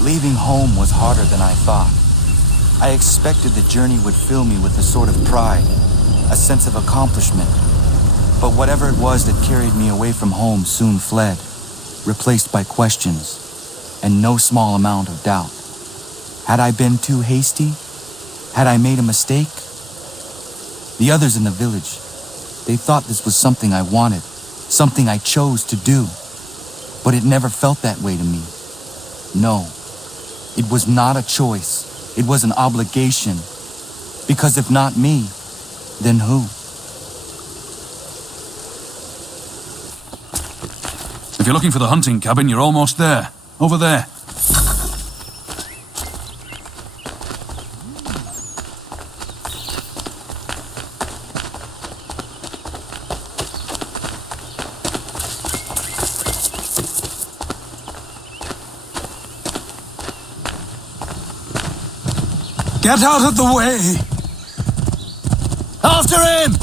Leaving home was harder than I thought. I expected the journey would fill me with a sort of pride, a sense of accomplishment. But whatever it was that carried me away from home soon fled, replaced by questions, and no small amount of doubt. Had I been too hasty? Had I made a mistake? The others in the village, they thought this was something I wanted, something I chose to do. But it never felt that way to me. No, it was not a choice. It was an obligation. Because if not me, then who? If you're looking for the hunting cabin, you're almost there. Over there. Get out of the way! After him!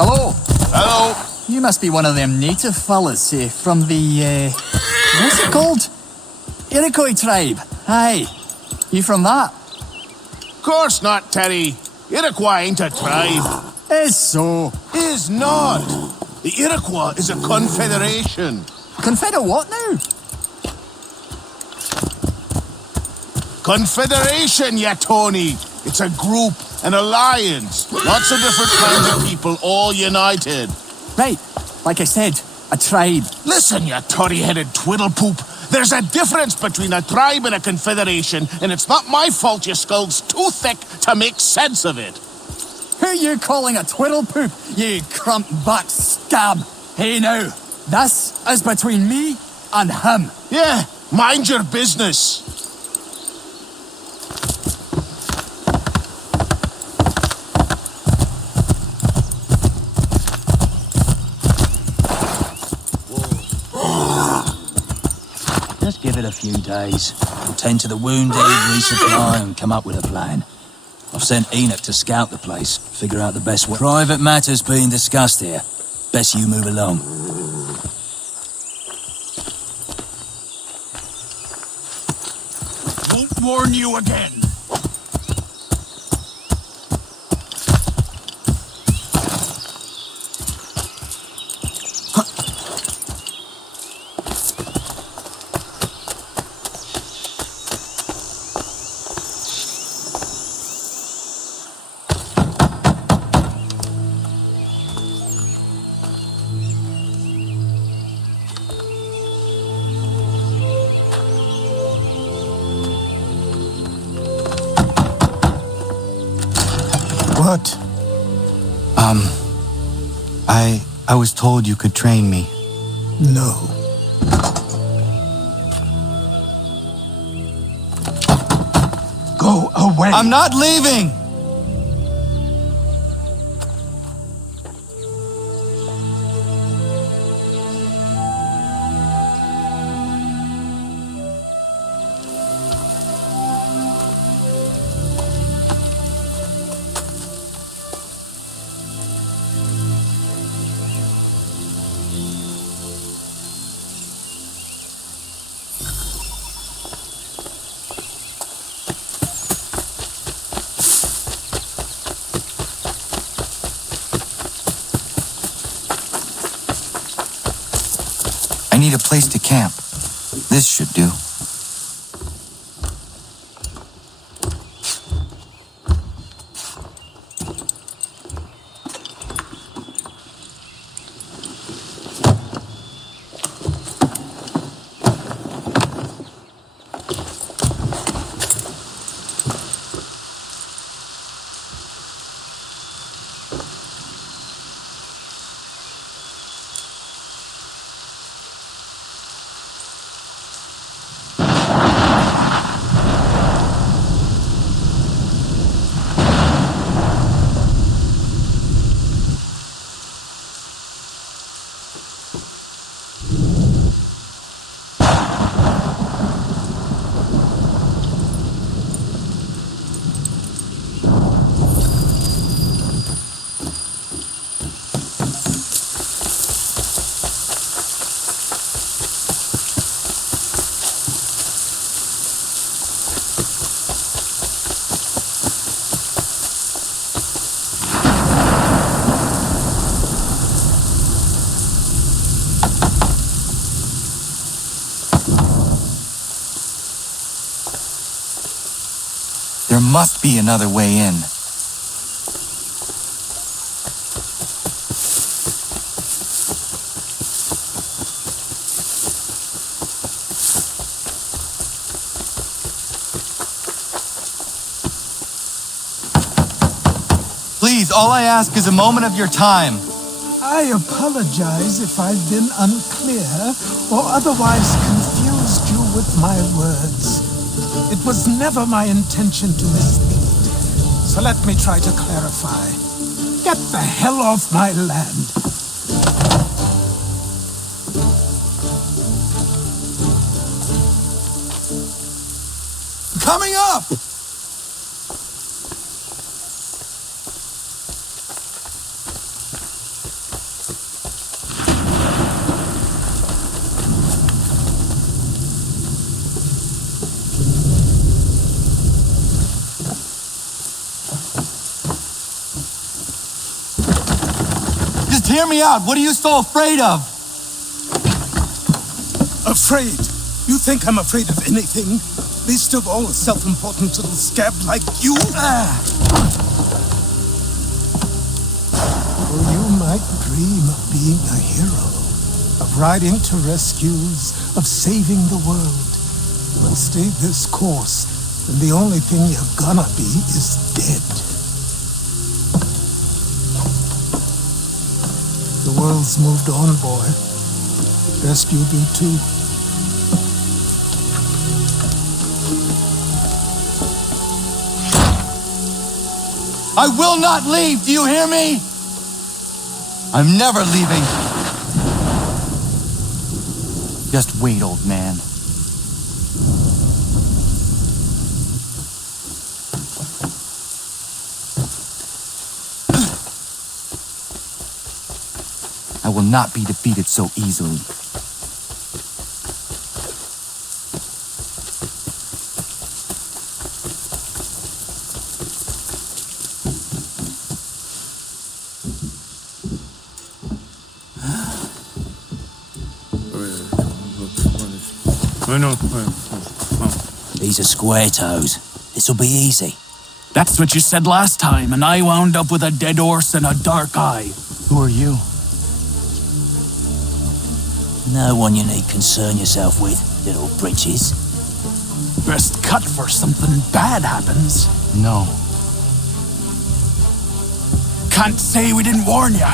Hello? Hello? You must be one of them native fellas from the, what's it called? Iroquois tribe. Aye. You from that? Course not, Terry. Iroquois ain't a tribe. Is so. Is not. The Iroquois is a confederation. Confederate what now? Confederation, ya Tony. It's a group, an alliance. Lots of different kinds of people all united. Right. Like I said, a tribe. Listen, you toddy-headed twiddlepoop. There's a difference between a tribe and a confederation, and it's not my fault your skull's too thick to make sense of it. Who you calling a twiddlepoop, you crump-butt scab? Hey now, this is between me and him. Yeah, mind your business. Just give it a few days. We'll tend to the wounded, resupply, and come up with a plan. I've sent Enoch to scout the place, figure out the best way. Private matters being discussed here. Best you move along. Won't warn you again. What? I was told you could train me. No. Go away. I'm not leaving! need a place to camp. This should do. There must be another way in. Please, all I ask is a moment of your time. I apologize if I've been unclear or otherwise confused you with my words. It was never my intention to mislead, so let me try to clarify. Get the hell off my land. Coming up! Hear me out. What are you so afraid of? Afraid? You think I'm afraid of anything? Least of all a self-important little scab like you? Or you might dream of being a hero, of riding to rescues, of saving the world. But stay this course, and the only thing you're gonna be is dead. The world's moved on, boy. Best you do too. I will not leave, do you hear me? I'm never leaving. Just wait, old man. I will not be defeated so easily. These are square toes. This'll be easy. That's what you said last time, and I wound up with a dead horse and a dark eye. Who are you? No one you need concern yourself with, little britches. Best cut for something bad happens. No. Can't say we didn't warn ya.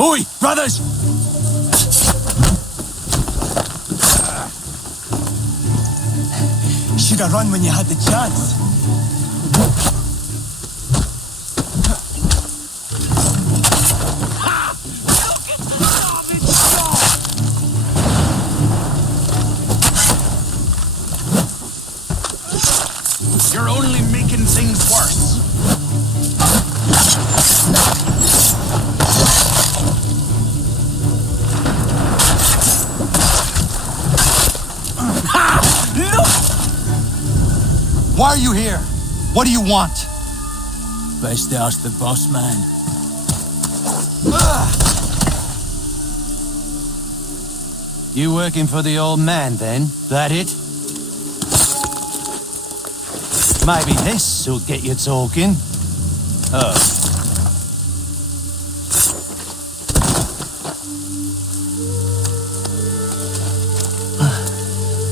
Oi, brothers! Should have run when you had the chance. You're only making things worse. Why are you here? What do you want? Best ask the boss man. You working for the old man, then? That it? Maybe this'll get you talking. Oh.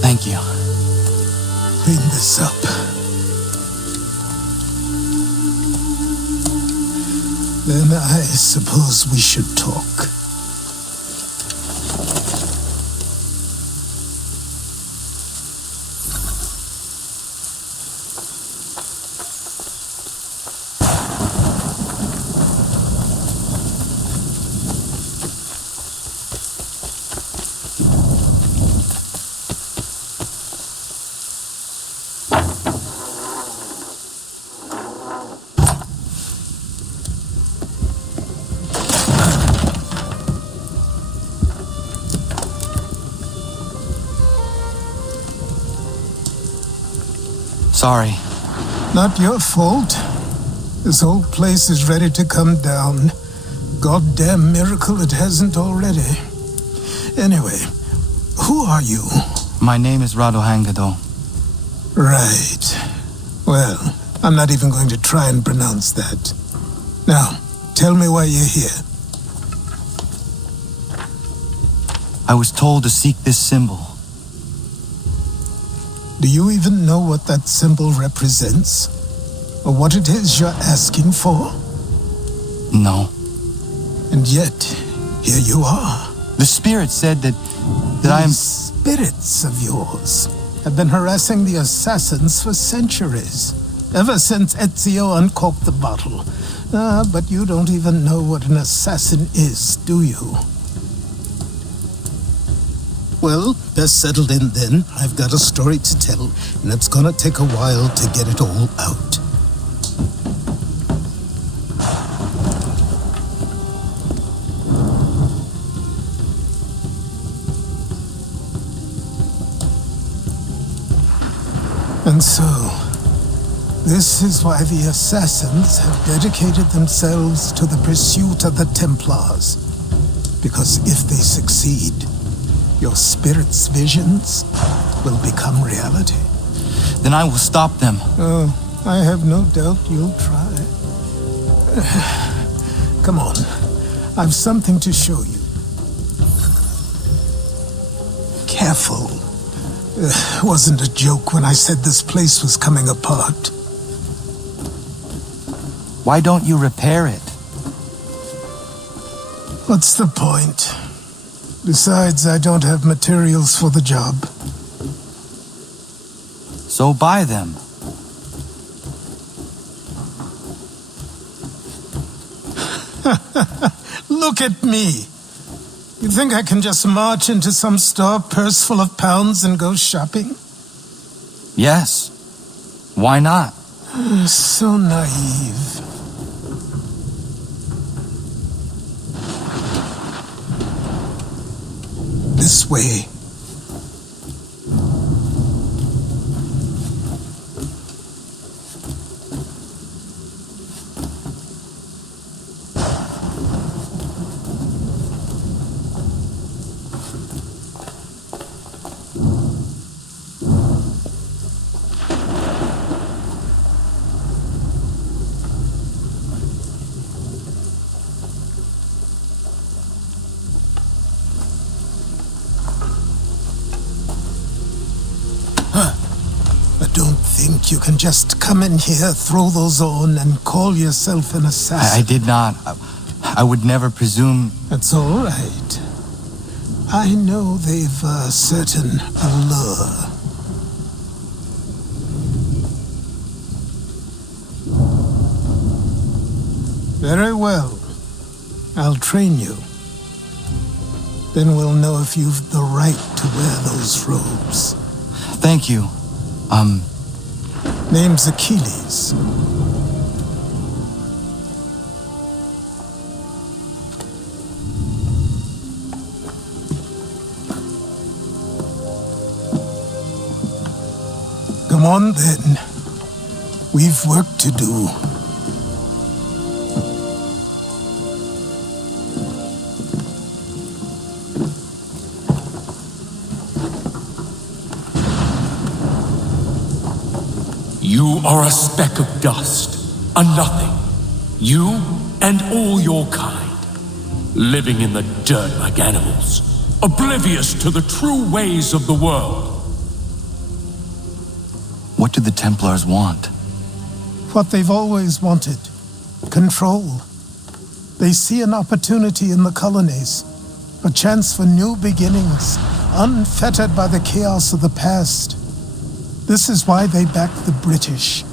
Thank you. Clean this up. Then I suppose we should talk. Sorry. Not your fault. This whole place is ready to come down. Goddamn miracle it hasn't already. Anyway, who are you? My name is Radohangado. Right. Well, I'm not even going to try and pronounce that. Now, tell me why you're here. I was told to seek this symbol. Do you even know what that symbol represents? Or what it is you're asking for? No. And yet, here you are. The spirit said that I am... These spirits of yours have been harassing the assassins for centuries. Ever since Ezio uncorked the bottle. But you don't even know what an assassin is, do you? Well, best settled in then. I've got a story to tell, and it's gonna take a while to get it all out. And so, this is why the assassins have dedicated themselves to the pursuit of the Templars. Because if they succeed, your spirit's visions will become reality. Then I will stop them. Oh, I have no doubt you'll try. Come on, I've something to show you. Careful. Wasn't a joke when I said this place was coming apart. Why don't you repair it? What's the point? Besides, I don't have materials for the job. So buy them. Look at me. You think I can just march into some store, purse full of pounds, and go shopping? Yes. Why not? So naive. This way. I don't think you can just come in here, throw those on, and call yourself an assassin. I did not. I would never presume... That's all right. I know they've a certain allure. Very well. I'll train you. Then we'll know if you've the right to wear those robes. Thank you. Name's Achilles. Come on then. We've work to do. You are a speck of dust, a nothing. You and all your kind, living in the dirt like animals, oblivious to the true ways of the world. What do the Templars want? What they've always wanted. Control. They see an opportunity in the colonies. A chance for new beginnings, unfettered by the chaos of the past. This is why they back the British.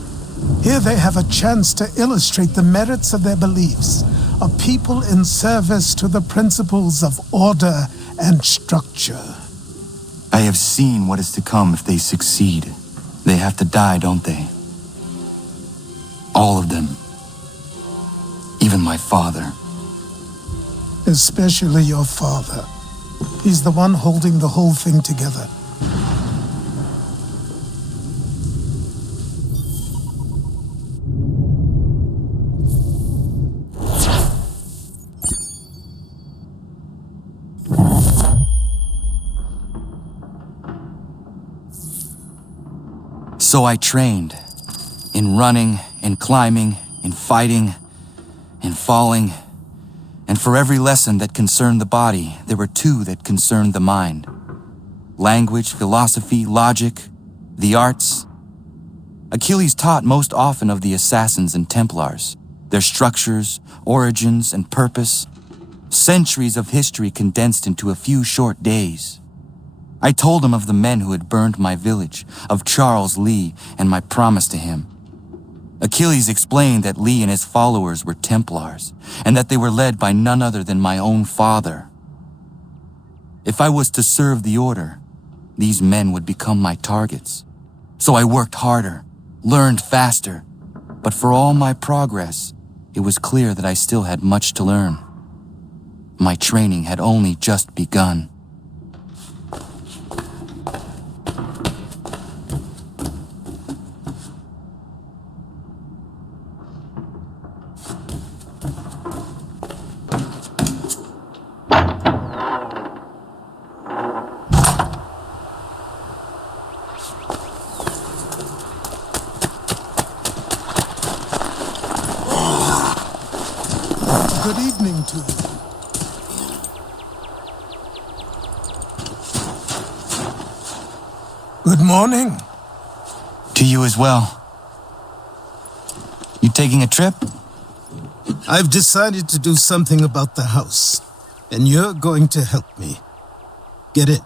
Here they have a chance to illustrate the merits of their beliefs, a people in service to the principles of order and structure. I have seen what is to come if they succeed. They have to die, don't they? All of them. Even my father. Especially your father. He's the one holding the whole thing together. So I trained. In running, in climbing, in fighting, in falling. And for every lesson that concerned the body, there were two that concerned the mind. Language, philosophy, logic, the arts. Achilles taught most often of the assassins and Templars, their structures, origins, and purpose. Centuries of history condensed into a few short days. I told him of the men who had burned my village, of Charles Lee and my promise to him. Achilles explained that Lee and his followers were Templars, and that they were led by none other than my own father. If I was to serve the order, these men would become my targets. So I worked harder, learned faster, but for all my progress, it was clear that I still had much to learn. My training had only just begun. Good evening to you. Good morning. To you as well. You taking a trip? I've decided to do something about the house, and you're going to help me. Get it?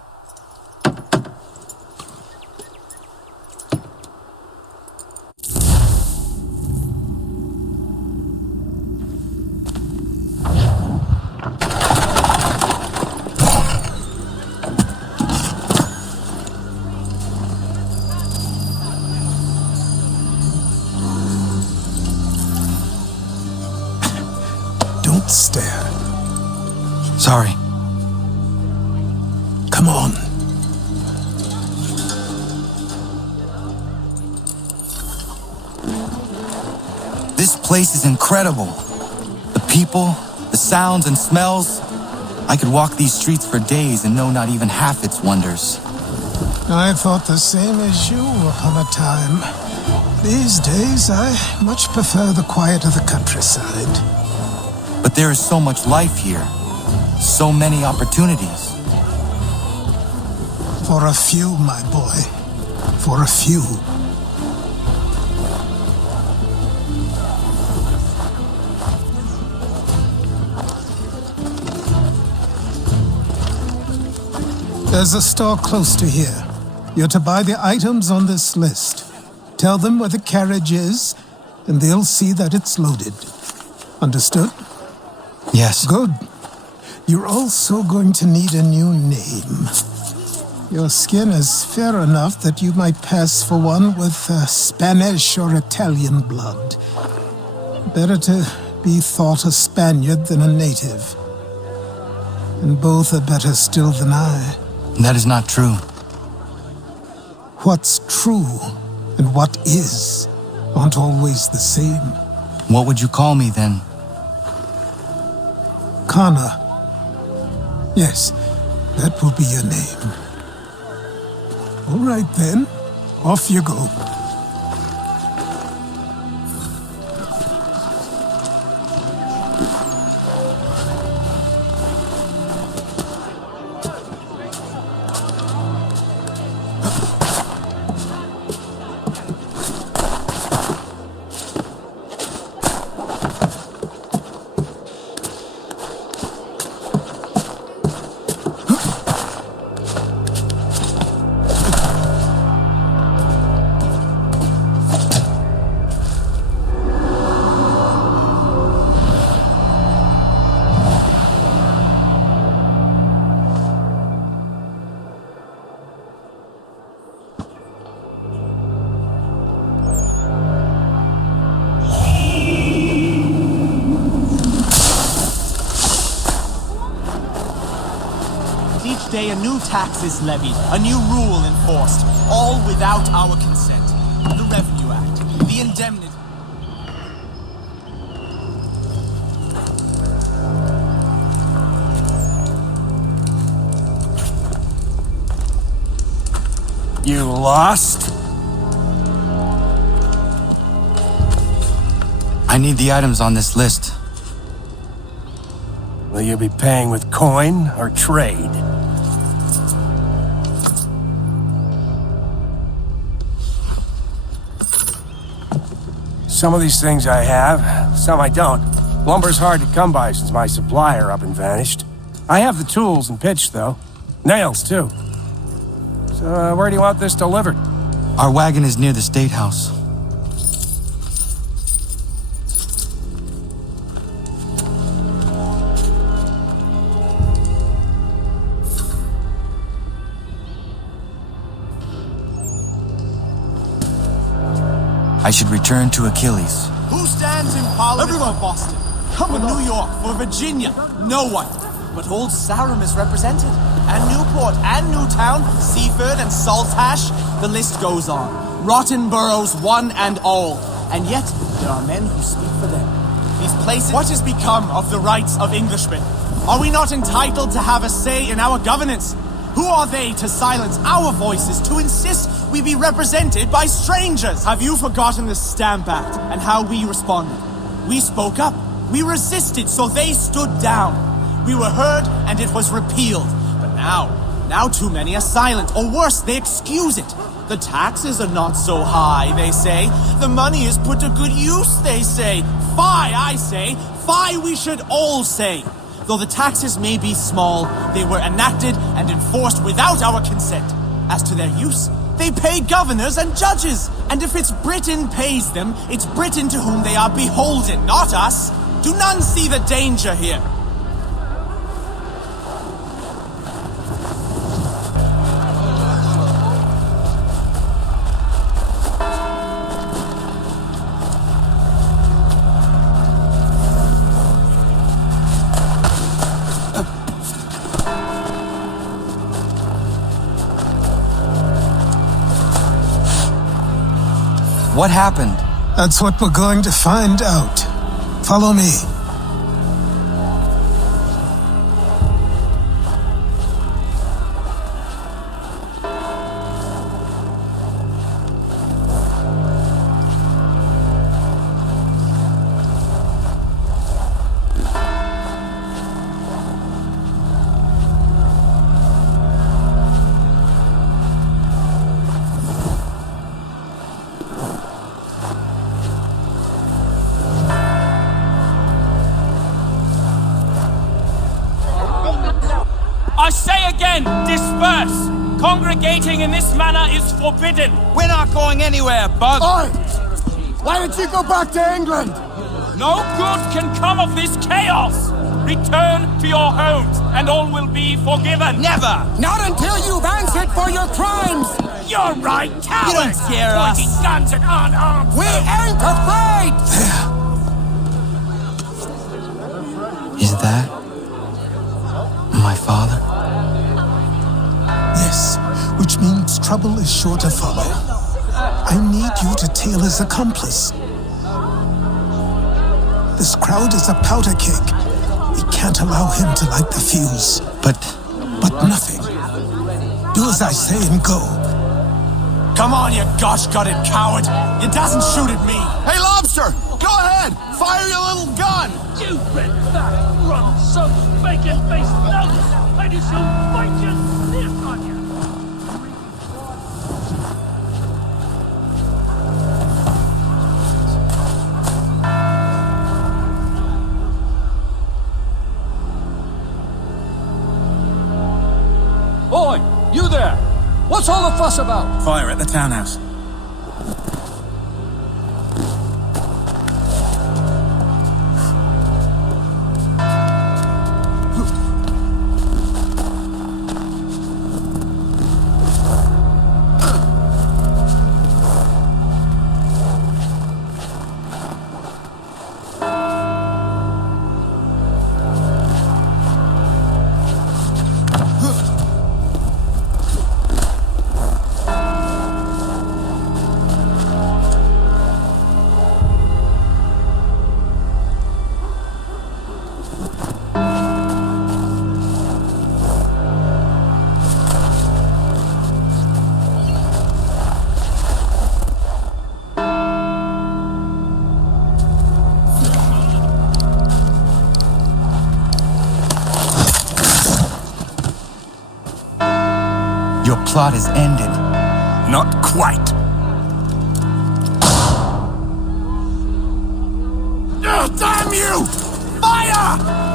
Don't stare. Sorry. Come on. This place is incredible. The people, the sounds and smells. I could walk these streets for days and know not even half its wonders. I thought the same as you upon a time. These days, I much prefer the quiet of the countryside. But there is so much life here. So many opportunities. For a few, my boy. For a few. There's a store close to here. You're to buy the items on this list. Tell them where the carriage is, and they'll see that it's loaded. Understood? Yes. Good. You're also going to need a new name. Your skin is fair enough that you might pass for one with Spanish or Italian blood. Better to be thought a Spaniard than a native. And both are better still than I. That is not true. What's true and what is aren't always the same. What would you call me then? Kana. Yes, that will be your name. All right then, off you go. Each day a new tax is levied, a new rule enforced, all without our consent. The Revenue Act, the Indemnity... You lost? I need the items on this list. Will you be paying with coin or trade? Some of these things I have, some I don't. Lumber's hard to come by since my supplier up and vanished. I have the tools and pitch, though. Nails, too. So, where do you want this delivered? Our wagon is near the State House. I should return to Achilles. Who stands in Parliament for Boston? For New York, for Virginia? No one. But old Sarum is represented. And Newport, and Newtown, Seaford, and Saltash. The list goes on. Rotten boroughs, one and all. And yet, there are men who speak for them. These places... What has become of the rights of Englishmen? Are we not entitled to have a say in our governance? Who are they to silence our voices, to insist we be represented by strangers? Have you forgotten the Stamp Act and how we responded? We spoke up. We resisted, so they stood down. We were heard, and it was repealed. But now too many are silent, or worse, they excuse it. The taxes are not so high, they say. The money is put to good use, they say. Fie, I say. Fie, we should all say. Though the taxes may be small, they were enacted and enforced without our consent. As to their use, they pay governors and judges. And if it's Britain pays them, it's Britain to whom they are beholden, not us. Do none see the danger here? What happened? That's what we're going to find out. Follow me. I say again, disperse! Congregating in this manner is forbidden! We're not going anywhere, Bug! Oi! Why don't you go back to England? No good can come of this chaos! Return to your homes, and all will be forgiven! Never! Not until you've answered for your crimes! You're right, cowards! You don't scare us. Pointing guns at unarmed! We ain't afraid! Is that my father? Yes, which means trouble is sure to follow. I need you to tail his accomplice. This crowd is a powder keg. We can't allow him to light the fuse. But nothing. Do as I say and go. Come on, you gosh-gutted coward! You doesn't shoot at me! Hey, Lobster! Go ahead! Fire your little gun! You red fat, rum-soaked, bacon-faced nuts! I just shall bite your sniff on you! Oi! You there! What's all the fuss about? Fire at the townhouse. your plot is ended. Not quite. Oh, damn you! Fire!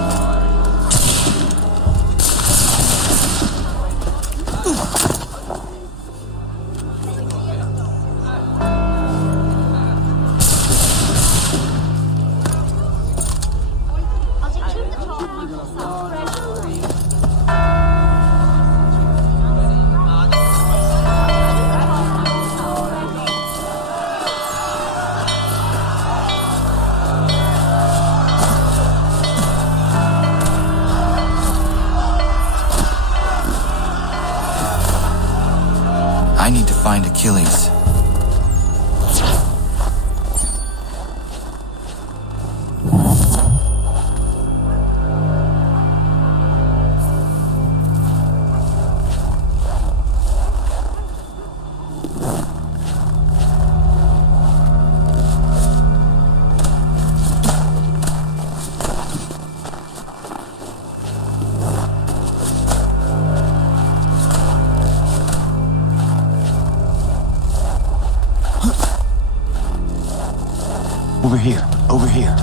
I need to find Achilles. Over here, over here.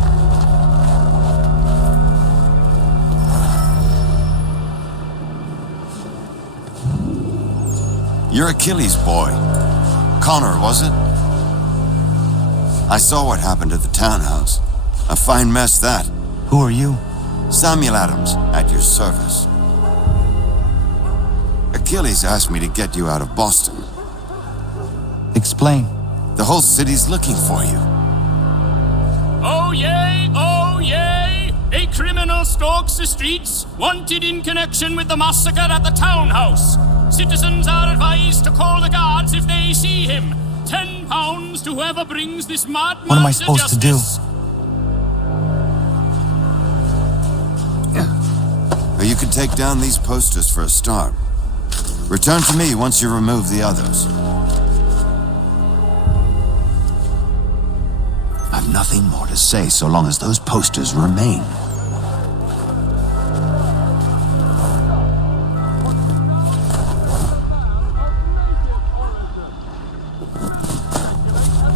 You're Achilles' boy. Connor, was it? I saw what happened at the townhouse. A fine mess, that. Who are you? Samuel Adams, at your service. Achilles asked me to get you out of Boston. Explain. The whole city's looking for you. Oh yay, oh yay! A criminal stalks the streets, wanted in connection with the massacre at the townhouse. Citizens are advised to call the guards if they see him. £10 to whoever brings this madman What am I supposed to do? You can take down these posters for a start. Return to me once you remove the others. I've nothing more to say so long as those posters remain.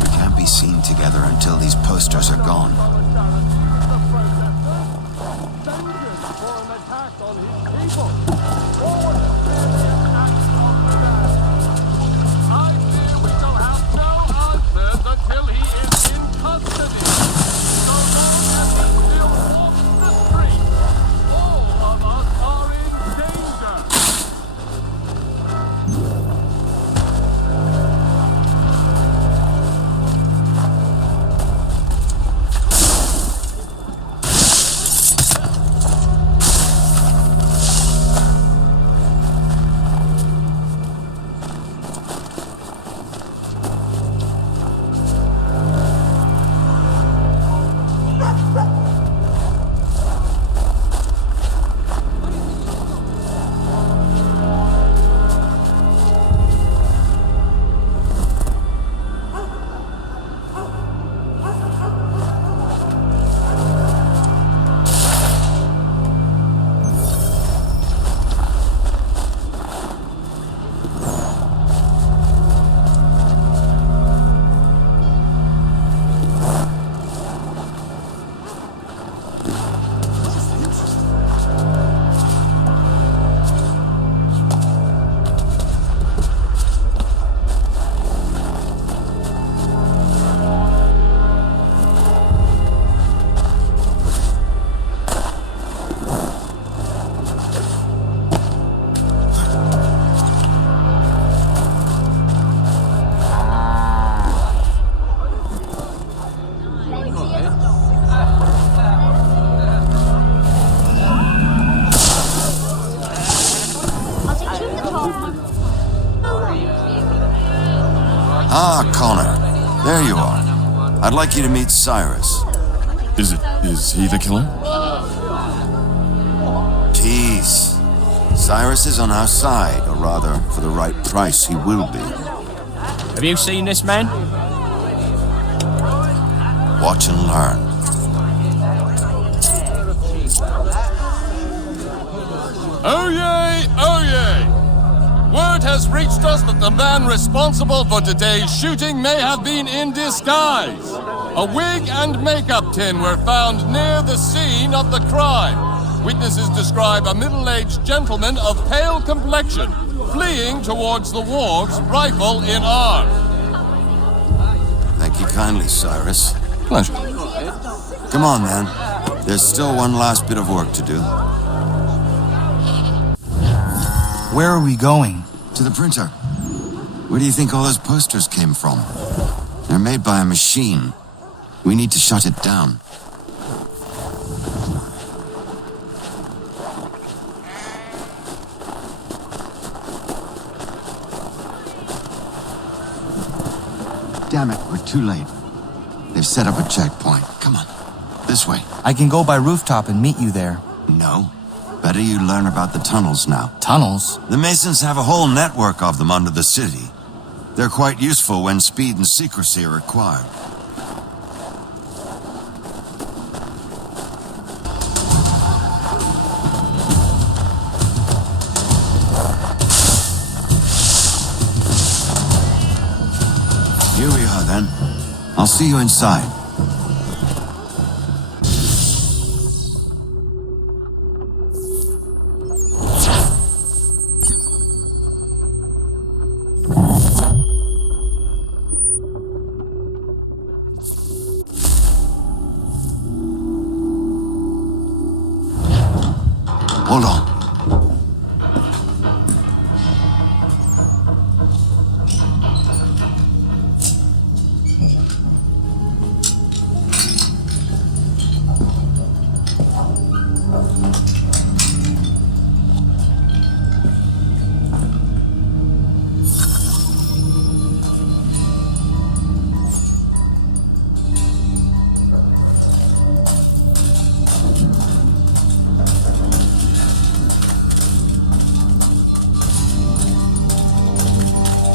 We can't be seen together until these posters are gone. Ah, Connor. There you are. I'd like you to meet Cyrus. Is he the killer? Peace. Cyrus is on our side, or rather, for the right price, he will be. Have you seen this man? Watch and learn. Oh yay! Oh yay! Word has reached us that the man responsible for today's shooting may have been in disguise. A wig and makeup tin were found near the scene of the crime. Witnesses describe a middle-aged gentleman of pale complexion fleeing towards the wharves, rifle in arm. Thank you kindly, Cyrus. Pleasure. Come on, then. There's still one last bit of work to do. Where are we going? To the printer. Where do you think all those posters came from? They're made by a machine. We need to shut it down. Damn it, we're too late. They've set up a checkpoint. Come on, this way. I can go by rooftop and meet you there. No. Better you learn about the tunnels now. Tunnels? The Masons have a whole network of them under the city. They're quite useful when speed and secrecy are required. Here we are, then. I'll see you inside. Hold on.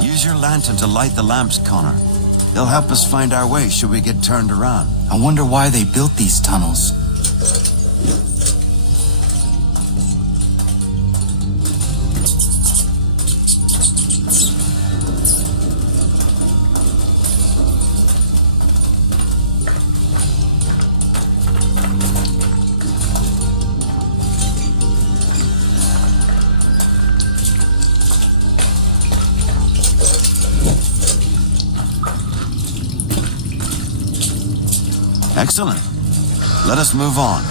Use your lantern to light the lamps, Connor. They'll help us find our way should we get turned around. I wonder why they built these tunnels. Excellent. Let us move on.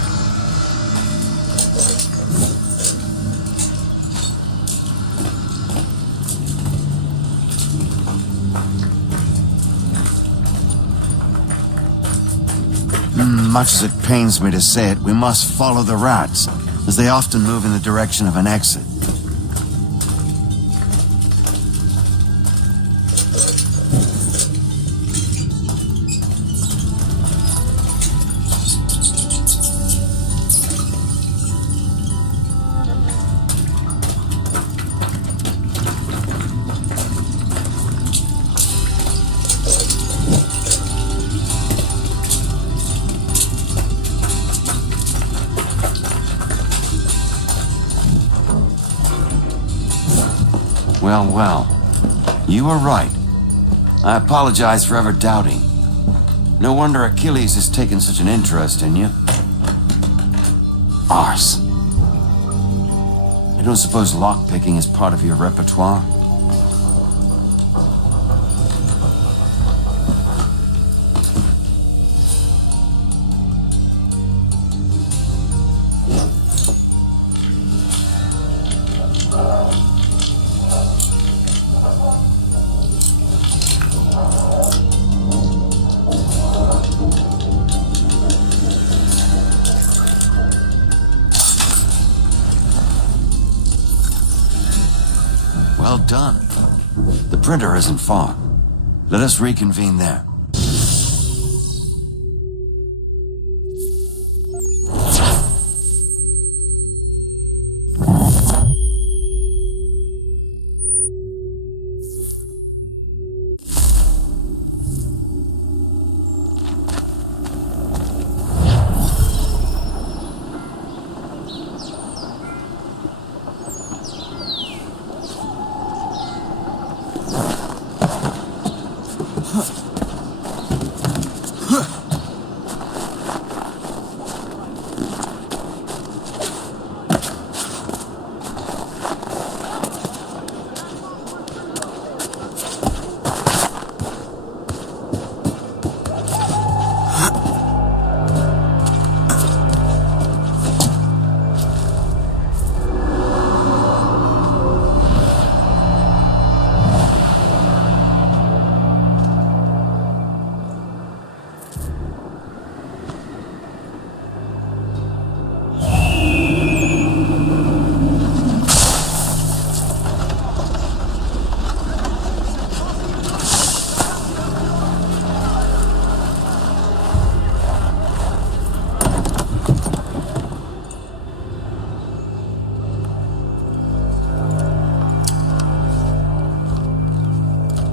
Much as it pains me to say it, we must follow the rats, as they often move in the direction of an exit. Well, well. You were right. I apologize for ever doubting. No wonder Achilles has taken such an interest in you. Arse. I don't suppose lockpicking is part of your repertoire? Well done. The printer isn't far. Let us reconvene there.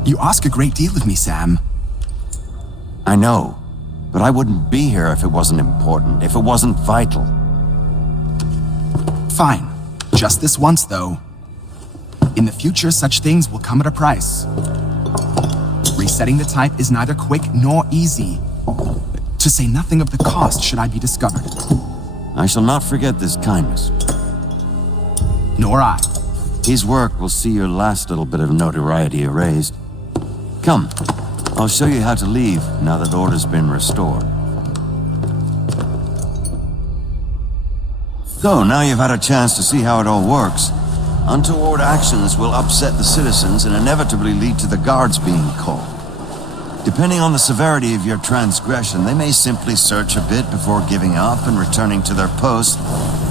You ask a great deal of me, Sam. I know, but I wouldn't be here if it wasn't important, if it wasn't vital. Fine. Just this once, though. In the future, such things will come at a price. Resetting the type is neither quick nor easy. To say nothing of the cost should I be discovered. I shall not forget this kindness. Nor I. His work will see your last little bit of notoriety erased. Come, I'll show you how to leave now that order's been restored. So, now you've had a chance to see how it all works. Untoward actions will upset the citizens and inevitably lead to the guards being called. Depending on the severity of your transgression, they may simply search a bit before giving up and returning to their post.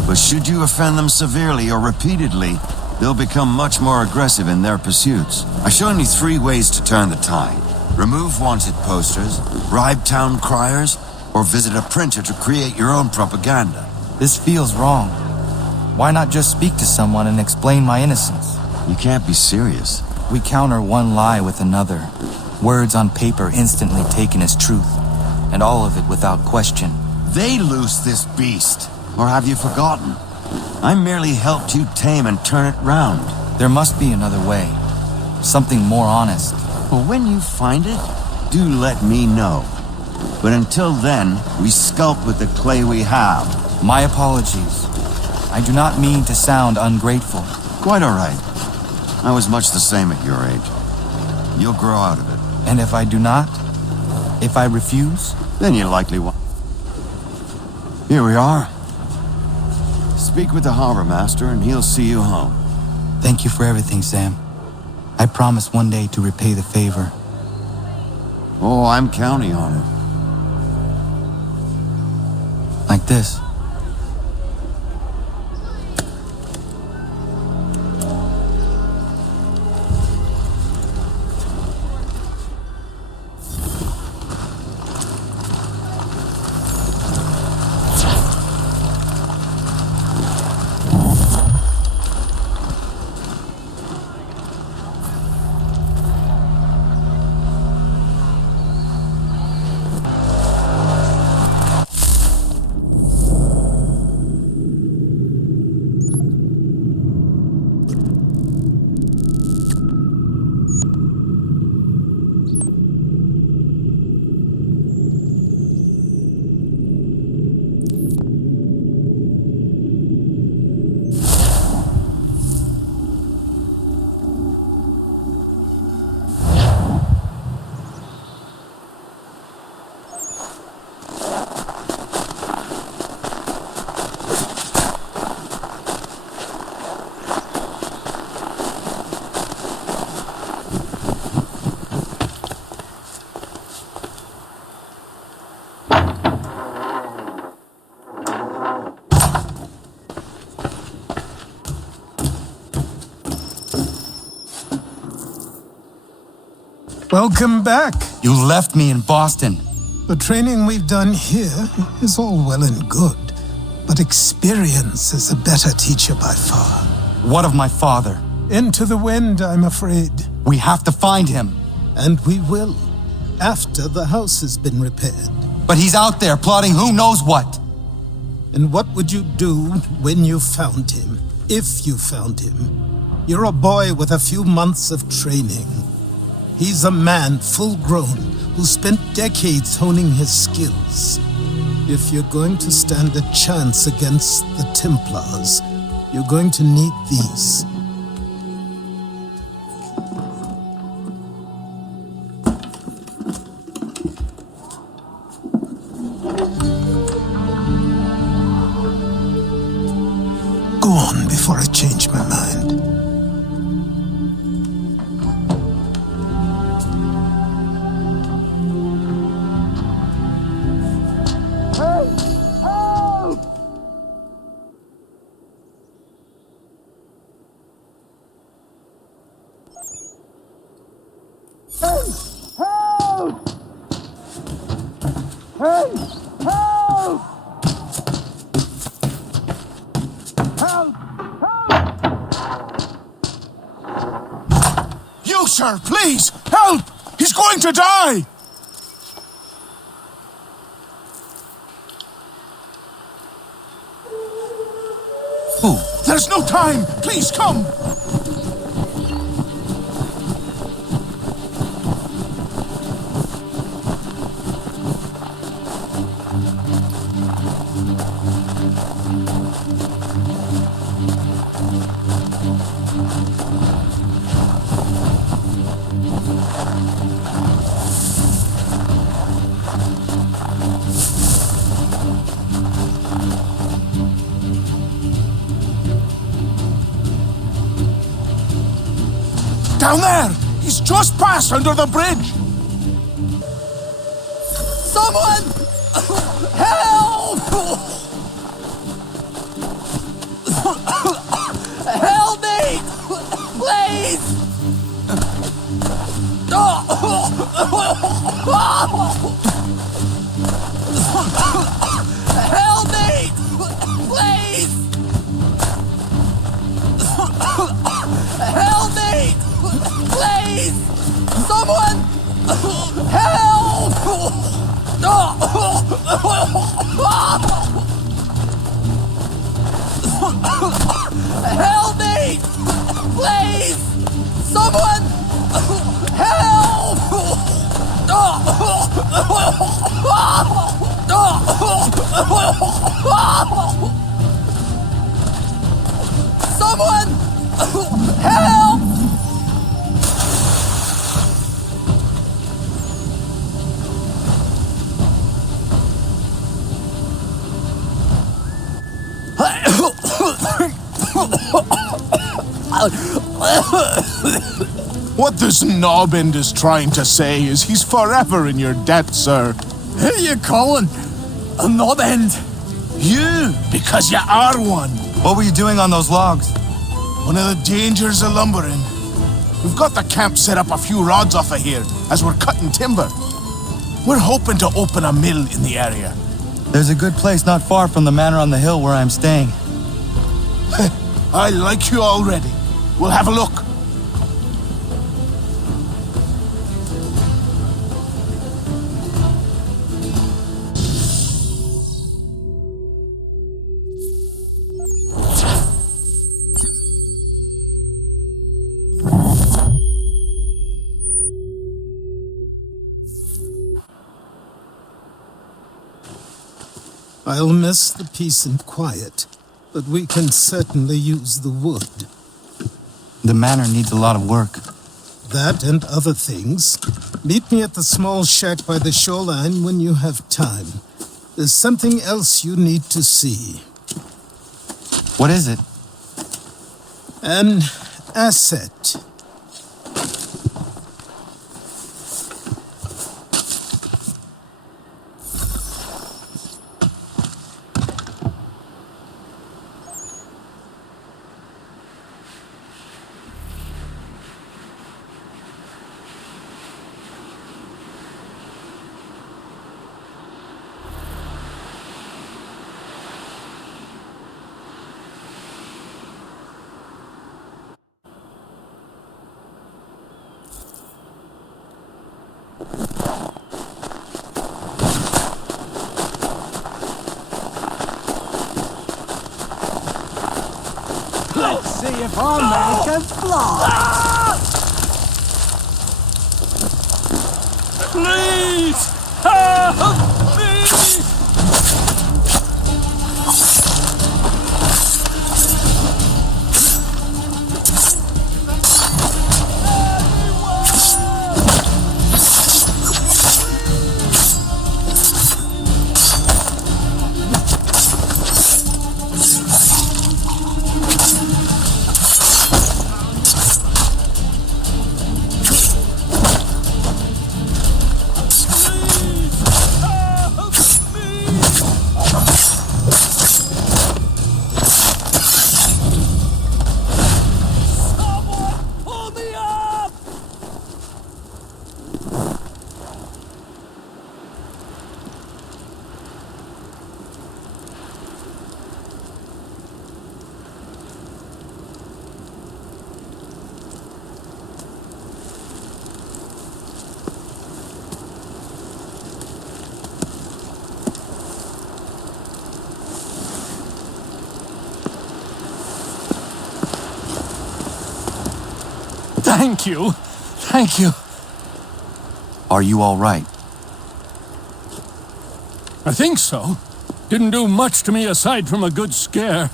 But should you offend them severely or repeatedly, they'll become much more aggressive in their pursuits. I've shown you 3 ways to turn the tide. Remove wanted posters, bribe town criers, or visit a printer to create your own propaganda. This feels wrong. Why not just speak to someone and explain my innocence? You can't be serious. We counter one lie with another. Words on paper instantly taken as truth, and all of it without question. They loose this beast, or have you forgotten? I merely helped you tame and turn it round. There must be another way. Something more honest. Well, when you find it, do let me know. But until then, we sculpt with the clay we have. My apologies. I do not mean to sound ungrateful. Quite all right. I was much the same at your age. You'll grow out of it. And if I do not? If I refuse? Then you likely won't. Here we are. Speak with the harbor master and he'll see you home. Thank you for everything, Sam. I promise one day to repay the favor. Oh, I'm counting on it. Like this. Welcome back. You left me in Boston. The training we've done here is all well and good, but experience is a better teacher by far. What of my father? Into the wind, I'm afraid. We have to find him. And we will, after the house has been repaired. But he's out there plotting who knows what. And what would you do when you found him? If you found him? You're a boy with a few months of training. He's a man full grown who spent decades honing his skills. If you're going to stand a chance against the Templars, you're going to need these. Go on before I change my mind. You, sir, please, help! He's going to die! Who? There's no time! Please, come! Down there! He's just passed under the bridge! Someone! Help! Help me! Please! Help me! Please! Help me! Please! Someone! Help! Help me! Please! Someone! Help! Someone! Help! What this knobend is trying to say is he's forever in your debt, sir. Who are you calling a knobend? You, because you are one. What were you doing on those logs? One of the dangers of lumbering. We've got the camp set up a few rods off of here as we're cutting timber. We're hoping to open a mill in the area. There's a good place not far from the manor on the hill where I'm staying. I like you already. We'll have a look. I'll miss the peace and quiet, but we can certainly use the wood. The manor needs a lot of work. That and other things. Meet me at the small shack by the shoreline when you have time. There's something else you need to see. What is it? An asset. See if our man can fly! Please! Help me! Thank you. Thank you. Are you all right? I think so. Didn't do much to me aside from a good scare.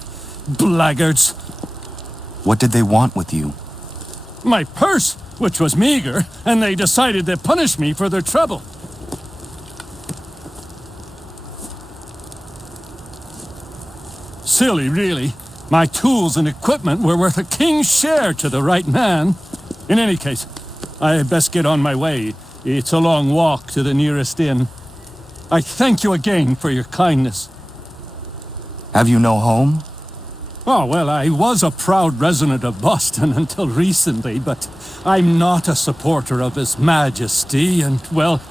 Blackguards. What did they want with you? My purse, which was meager, and they decided to punish me for their trouble. Silly, really. My tools and equipment were worth a king's share to the right man. In any case, I had best get on my way. It's a long walk to the nearest inn. I thank you again for your kindness. Have you no home? Oh, well, I was a proud resident of Boston until recently, but I'm not a supporter of His Majesty, and, well,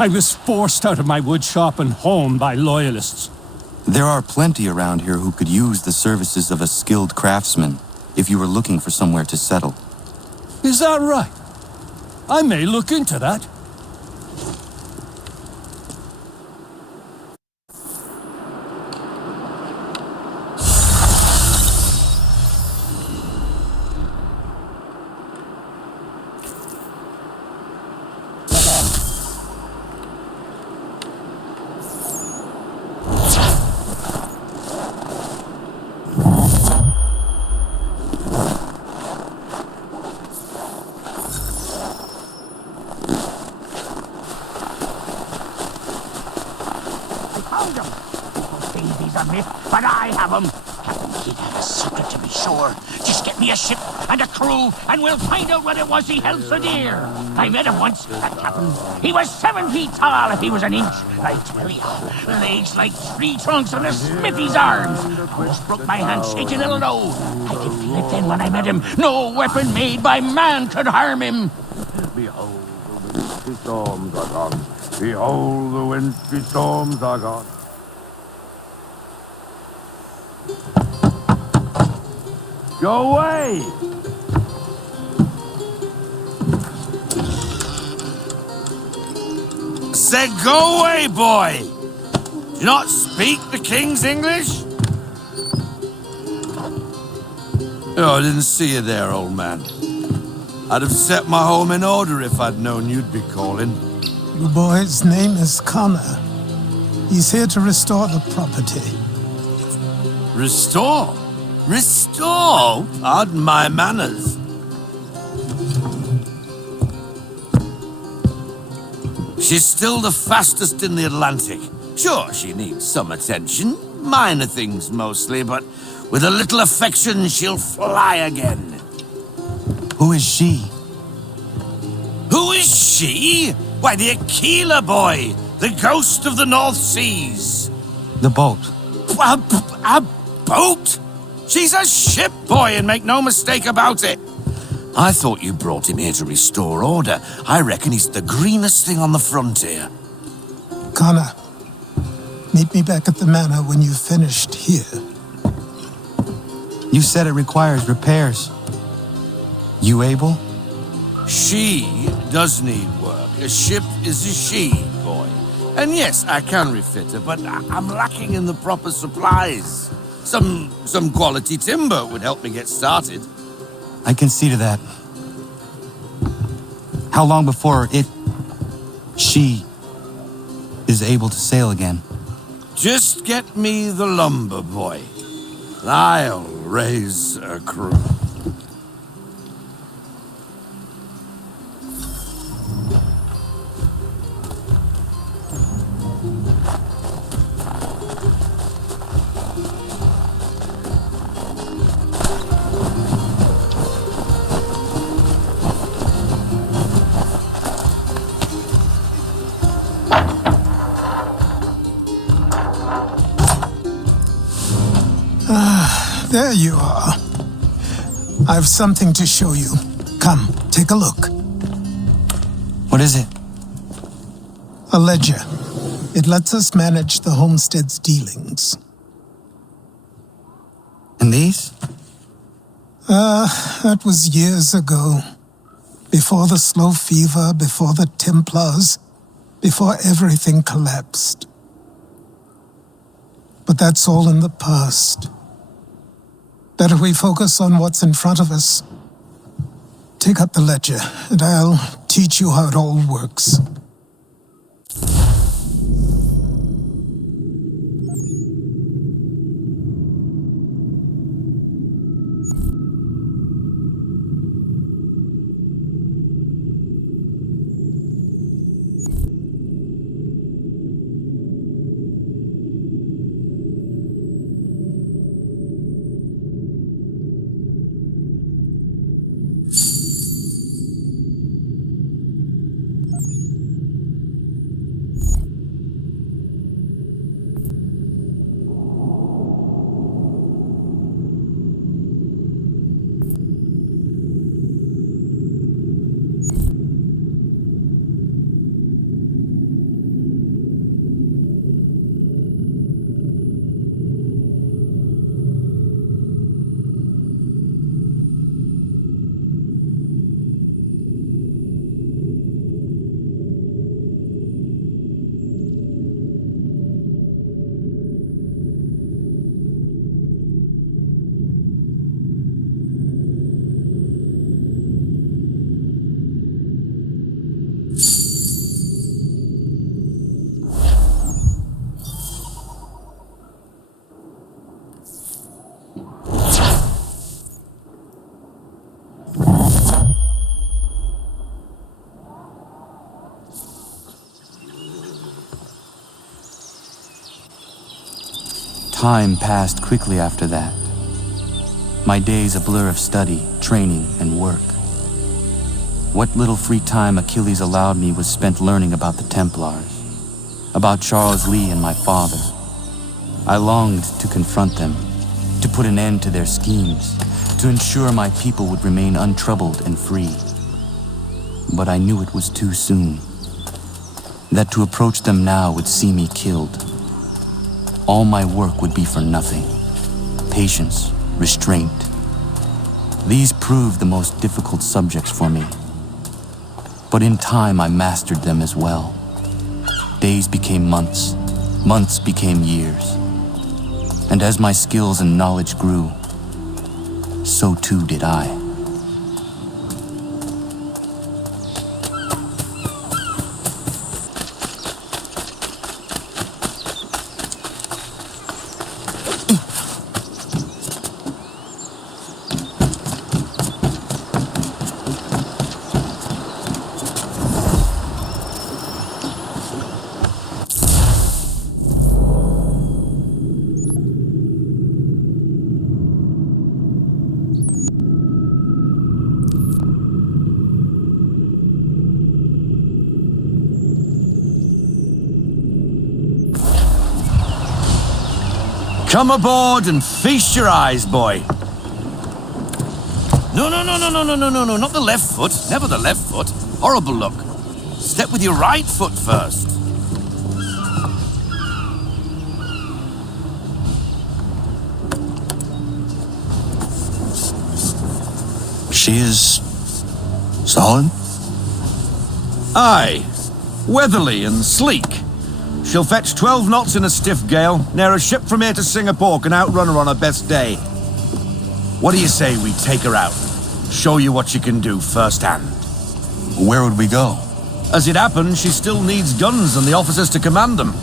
I was forced out of my woodshop and home by loyalists. There are plenty around here who could use the services of a skilled craftsman if you were looking for somewhere to settle. Is that right? I may look into that. But I have him. Captain Kidd had a secret, to be sure. Just get me a ship and a crew, and we'll find out what it was he held so dear. I met him once, that captain. He was 7 feet tall if he was an inch. I tell you, legs like tree trunks and a smithy's arms. Almost broke my hand shaking it'll know. I could feel it then when I met him. No weapon made by man could harm him. Behold, the wintry storms are gone. Behold, the wintry storms are gone. Go away! Said go away, boy! Do you not speak the King's English? Oh, I didn't see you there, old man. I'd have set my home in order if I'd known you'd be calling. The boy's name is Connor. He's here to restore the property. Restore? Restore? Pardon my manners. She's still the fastest in the Atlantic. Sure, she needs some attention. Minor things mostly, but with a little affection, she'll fly again. Who is she? Who is she? Why, the Aquila boy, the ghost of the North Seas. The boat. A boat? She's a ship boy, and make no mistake about it. I thought you brought him here to restore order. I reckon he's the greenest thing on the frontier. Connor, meet me back at the manor when you've finished here. You said it requires repairs. You able? She does need work. A ship is a she, boy. And yes, I can refit her, but I'm lacking in the proper supplies. Some quality timber would help me get started. I can see to that. How long before she is able to sail again? Just get me the lumber, boy. I'll raise a crew. There you are. I've something to show you. Come, take a look. What is it? A ledger. It lets us manage the homestead's dealings. And these? That was years ago. Before the slow fever, before the Templars, before everything collapsed. But that's all in the past. Better we focus on what's in front of us. Take up the ledger, and I'll teach you how it all works. Time passed quickly after that. My days a blur of study, training, and work. What little free time Achilles allowed me was spent learning about the Templars, about Charles Lee and my father. I longed to confront them, to put an end to their schemes, to ensure my people would remain untroubled and free. But I knew it was too soon, that to approach them now would see me killed. All my work would be for nothing. Patience, restraint. These proved the most difficult subjects for me. But in time I mastered them as well. Days became months, months became years. And as my skills and knowledge grew, so too did I. Come aboard and feast your eyes, boy. No, not the left foot. Never the left foot. Horrible look. Step with your right foot first. She is solid? Aye, weatherly and sleek. She'll fetch 12 knots in a stiff gale, near a ship from here to Singapore can outrun her on her best day. What do you say we take her out? Show you what she can do firsthand. Where would we go? As it happens, she still needs guns and the officers to command them.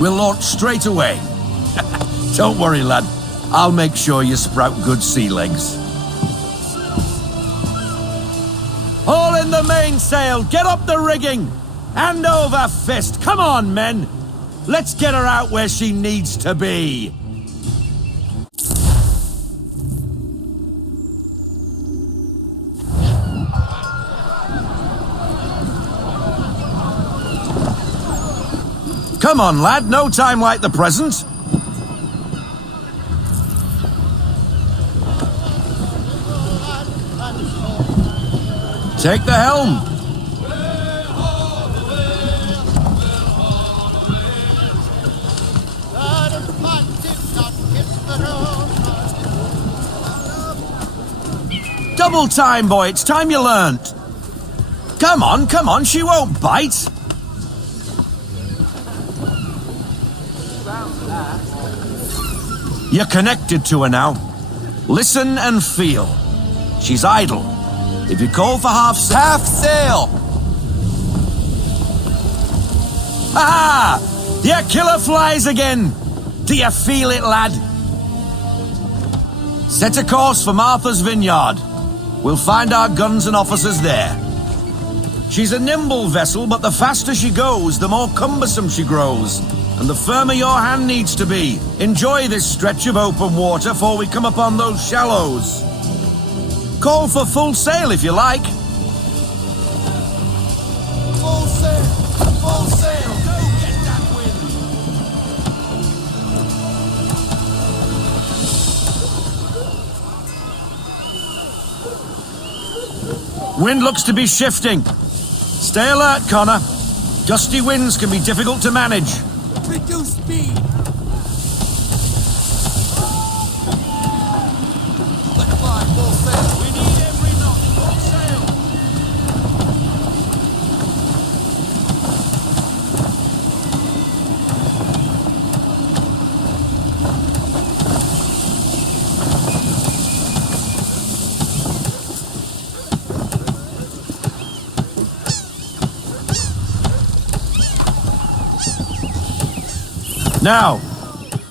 We'll launch straight away. Don't worry, lad. I'll make sure you sprout good sea legs. All in the mainsail! Get up the rigging! Hand over fist! Come on, men! Let's get her out where she needs to be! Come on, lad, no time like the present. Take the helm. Double time, boy, it's time you learnt. Come on, she won't bite. You're connected to her now. Listen and feel. She's idle. If you call for half sail. Ah! Your killer flies again. Do you feel it, lad? Set a course for Martha's Vineyard. We'll find our guns and officers there. She's a nimble vessel, but the faster she goes, the more cumbersome she grows. And the firmer your hand needs to be. Enjoy this stretch of open water before we come upon those shallows. Call for full sail if you like. Full sail! Full sail! Go get that wind! Wind looks to be shifting. Stay alert, Connor. Gusty winds can be difficult to manage. Reduce speed! Let's fly full sail! We need every knot! Full sail! Now,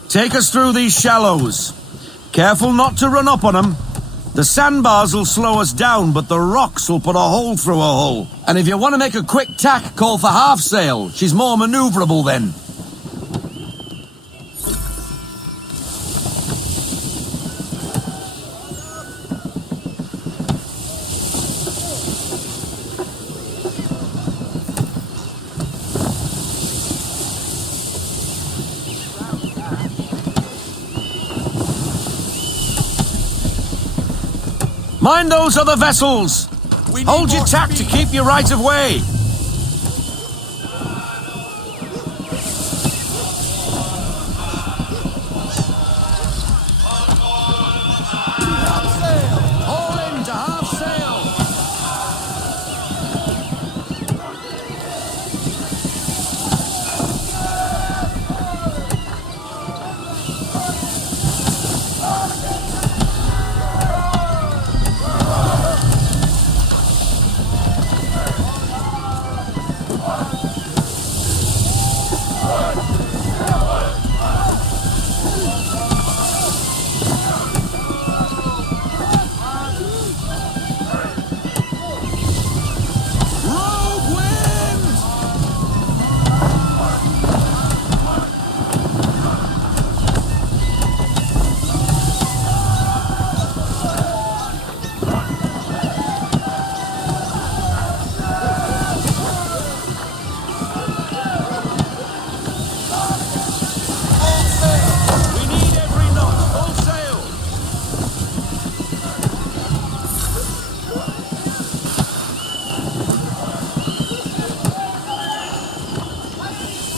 take us through these shallows. Careful not to run up on them. The sandbars will slow us down, but the rocks will put a hole through a hull. And if you want to make a quick tack, call for half sail. She's more maneuverable then. Mind those other vessels! Hold your tack to keep your right of way!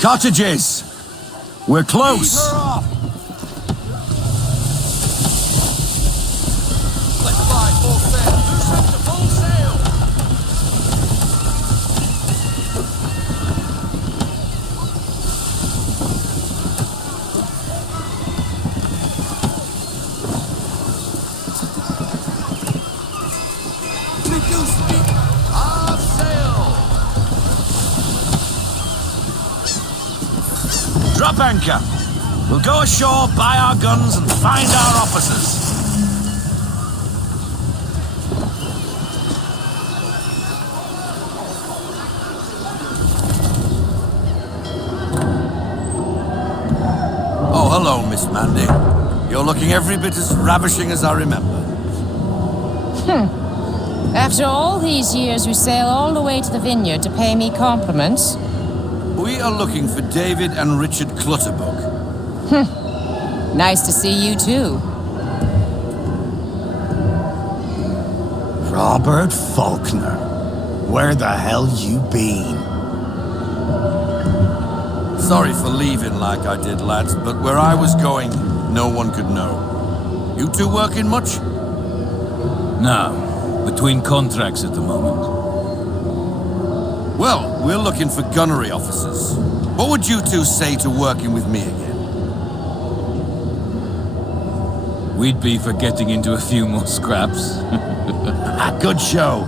Cottages! We're close! Let's fly full sail! Loosen to full sail! Drop anchor. We'll go ashore, buy our guns, and find our officers. Oh, hello, Miss Mandy. You're looking every bit as ravishing as I remember. After all these years, you sail all the way to the vineyard to pay me compliments? We are looking for David and Richard Clutterbuck. Nice to see you, too. Robert Faulkner. Where the hell you been? Sorry for leaving like I did, lads, but where I was going, no one could know. You two working much? No. Between contracts at the moment. Well, we're looking for gunnery officers. What would you two say to working with me again? We'd be for getting into a few more scraps. Good show.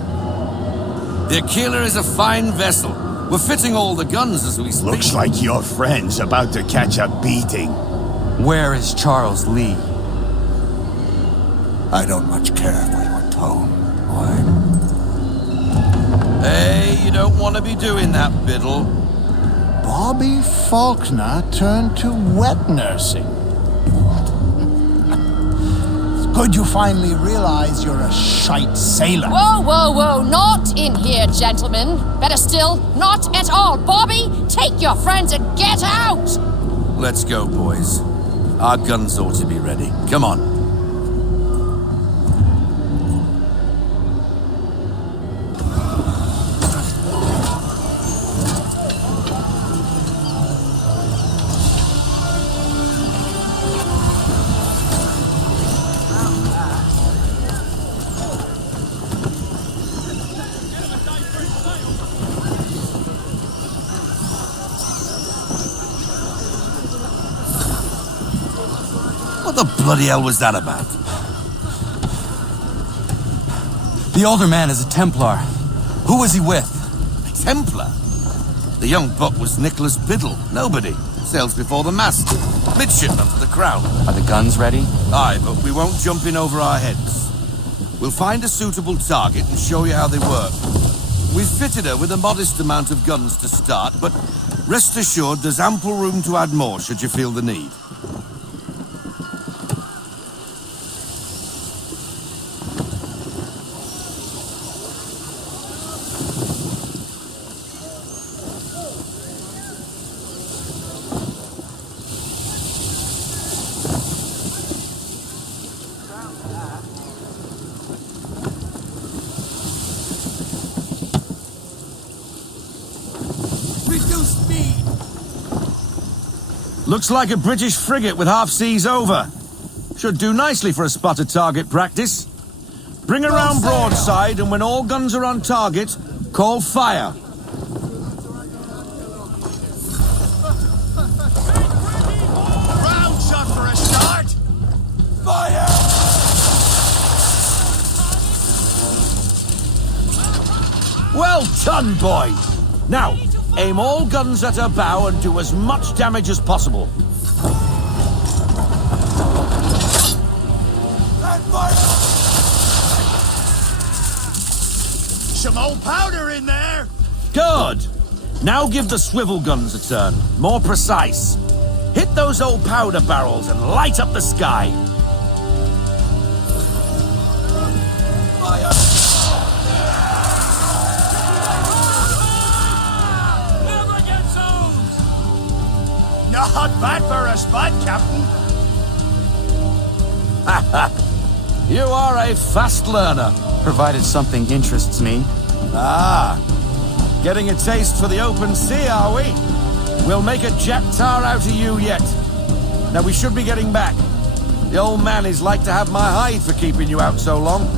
The Aquila is a fine vessel. We're fitting all the guns as we speak. Looks like your friend's about to catch a beating. Where is Charles Lee? I don't much care for your tone, boy. Hey, you don't want to be doing that, Biddle. Bobby Faulkner turned to wet nursing. It's good you finally realize you're a shite sailor. Whoa, whoa, whoa, not in here, gentlemen. Better still, not at all. Bobby, take your friends and get out! Let's go, boys. Our guns ought to be ready. Come on. What the bloody hell was that about? The older man is a Templar. Who was he with? A Templar? The young buck was Nicholas Biddle. Nobody. Sails before the mast. Midshipman for the Crown. Are the guns ready? Aye, but we won't jump in over our heads. We'll find a suitable target and show you how they work. We've fitted her with a modest amount of guns to start, but rest assured there's ample room to add more should you feel the need. Reduce speed! Looks like a British frigate with half seas over. Should do nicely for a spotted target practice. Bring around broadside, and when all guns are on target, call fire. Round shot for a start! Fire! Well done, boys! Now, aim all guns at her bow and do as much damage as possible. Some old powder in there! Good! Now give the swivel guns a turn. More precise. Hit those old powder barrels and light up the sky. Not bad for a spot, Captain. You are a fast learner. Provided something interests me. Ah, getting a taste for the open sea, are we? We'll make a jack tar out of you yet. Now we should be getting back. The old man is like to have my hide for keeping you out so long.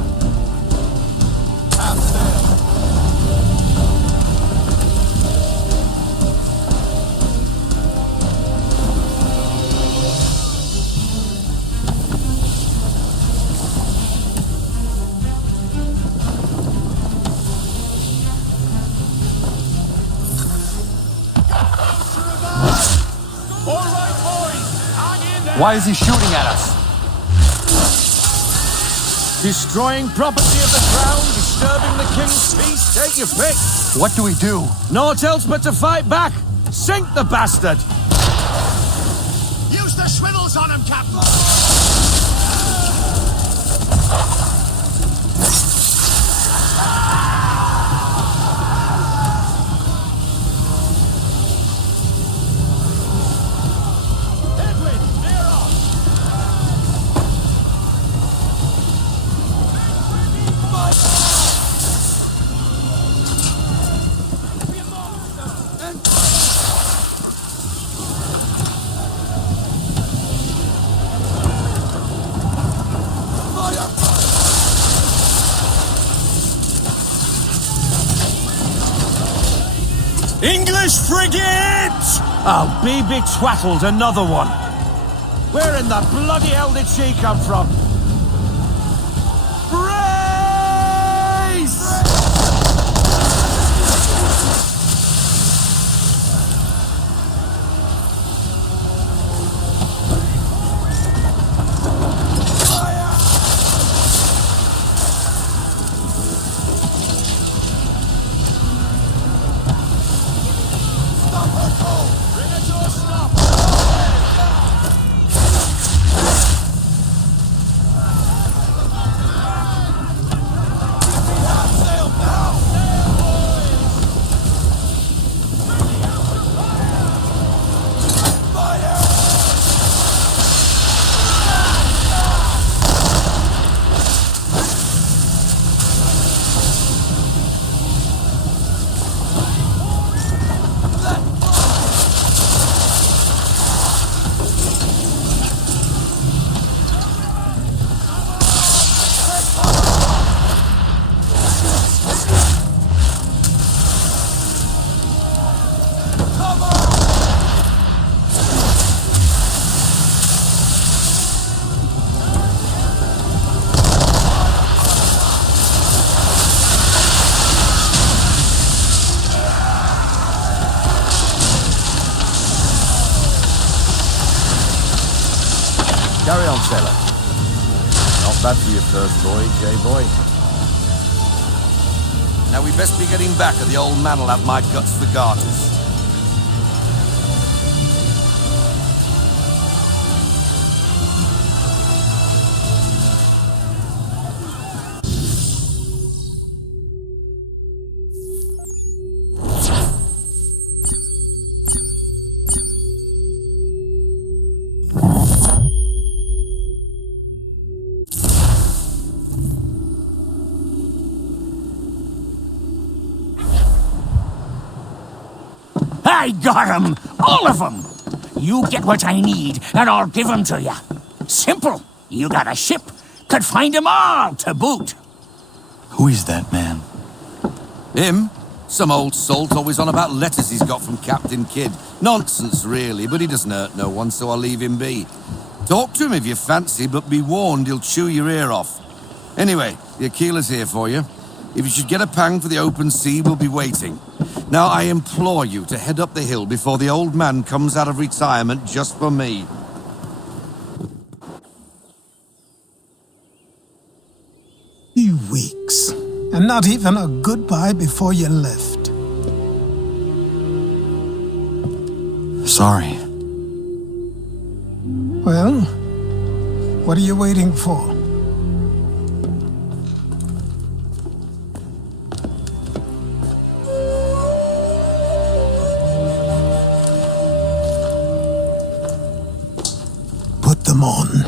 All Why is he shooting at us? Destroying property of the crown, disturbing the king's peace, take your pick. What do we do? Naught else but to fight back. Sink the bastard! Use the swivels on him, Captain! English frigate! Oh, be twaddled, another one. Where in the bloody hell did she come from? Brace! Carry on, sailor. Not bad for your first voyage, eh, boy? Now we best be getting back, or the old man'll have my guts for garters. I got 'em! All of 'em! You get what I need, and I'll give 'em to you. Simple. You got a ship. Could find 'em all to boot. Who is that man? Him? Some old salt always on about letters he's got from Captain Kidd. Nonsense, really, but he doesn't hurt no one, so I'll leave him be. Talk to him if you fancy, but be warned he'll chew your ear off. Anyway, the Aquila's here for you. If you should get a pang for the open sea, we'll be waiting. Now, I implore you to head up the hill before the old man comes out of retirement just for me. 3 weeks, and not even a goodbye before you left. Sorry. Well, what are you waiting for? Put them on.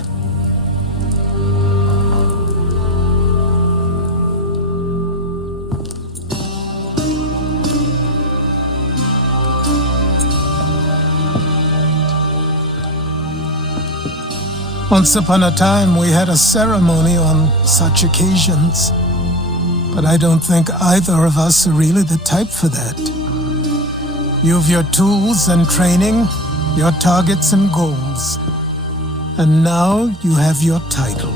Once upon a time, we had a ceremony on such occasions. But I don't think either of us are really the type for that. You've your tools and training, your targets and goals. And now you have your title.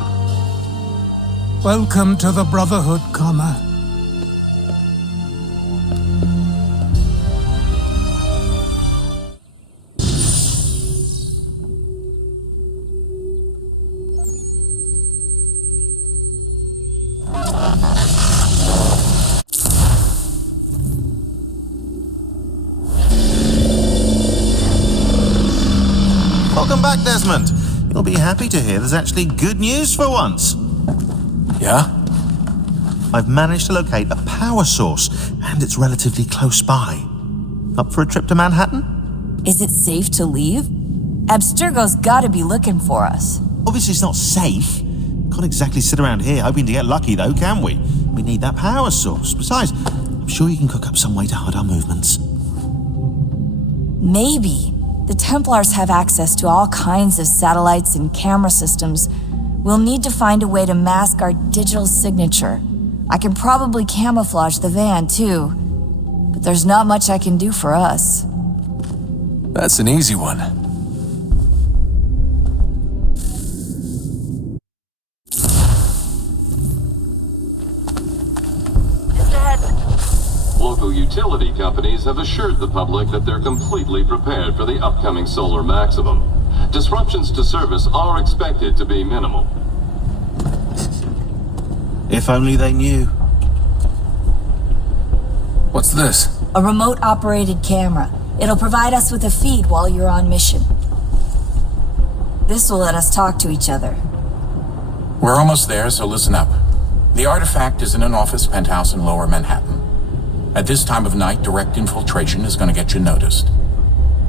Welcome to the Brotherhood, Connor. Welcome back, Desmond. You'll be happy to hear there's actually good news for once. Yeah? I've managed to locate a power source, and it's relatively close by. Up for a trip to Manhattan? Is it safe to leave? Abstergo's gotta be looking for us. Obviously it's not safe. Can't exactly sit around here hoping to get lucky, though, can we? We need that power source. Besides, I'm sure you can cook up some way to hide our movements. Maybe. The Templars have access to all kinds of satellites and camera systems. We'll need to find a way to mask our digital signature. I can probably camouflage the van, too. But there's not much I can do for us. That's an easy one. Local utility companies have assured the public that they're completely prepared for the upcoming solar maximum. Disruptions to service are expected to be minimal. If only they knew. What's this? A remote-operated camera. It'll provide us with a feed while you're on mission. This will let us talk to each other. We're almost there, so listen up. The artifact is in an office penthouse in Lower Manhattan. At this time of night, direct infiltration is going to get you noticed.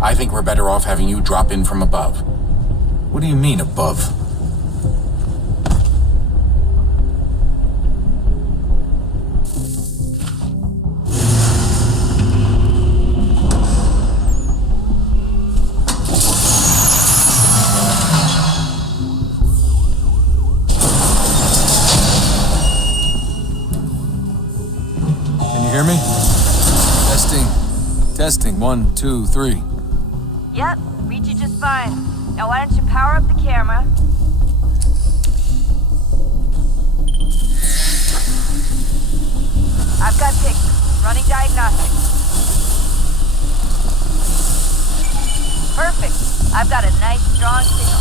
I think we're better off having you drop in from above. What do you mean, above? Hear me? Testing. 1, 2, 3. Yep, read you just fine. Now why don't you power up the camera? I've got pictures. Running diagnostics. Perfect. I've got a nice strong signal.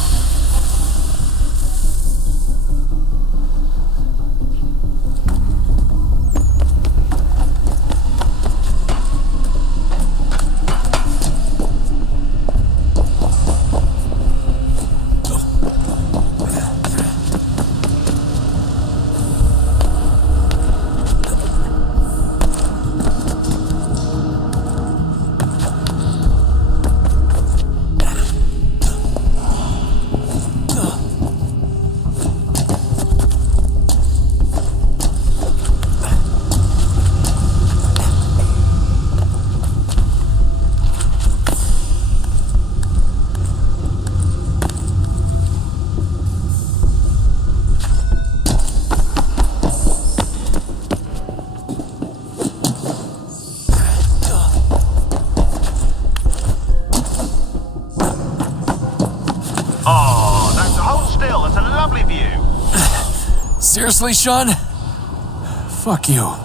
Seriously, Sean? Fuck you.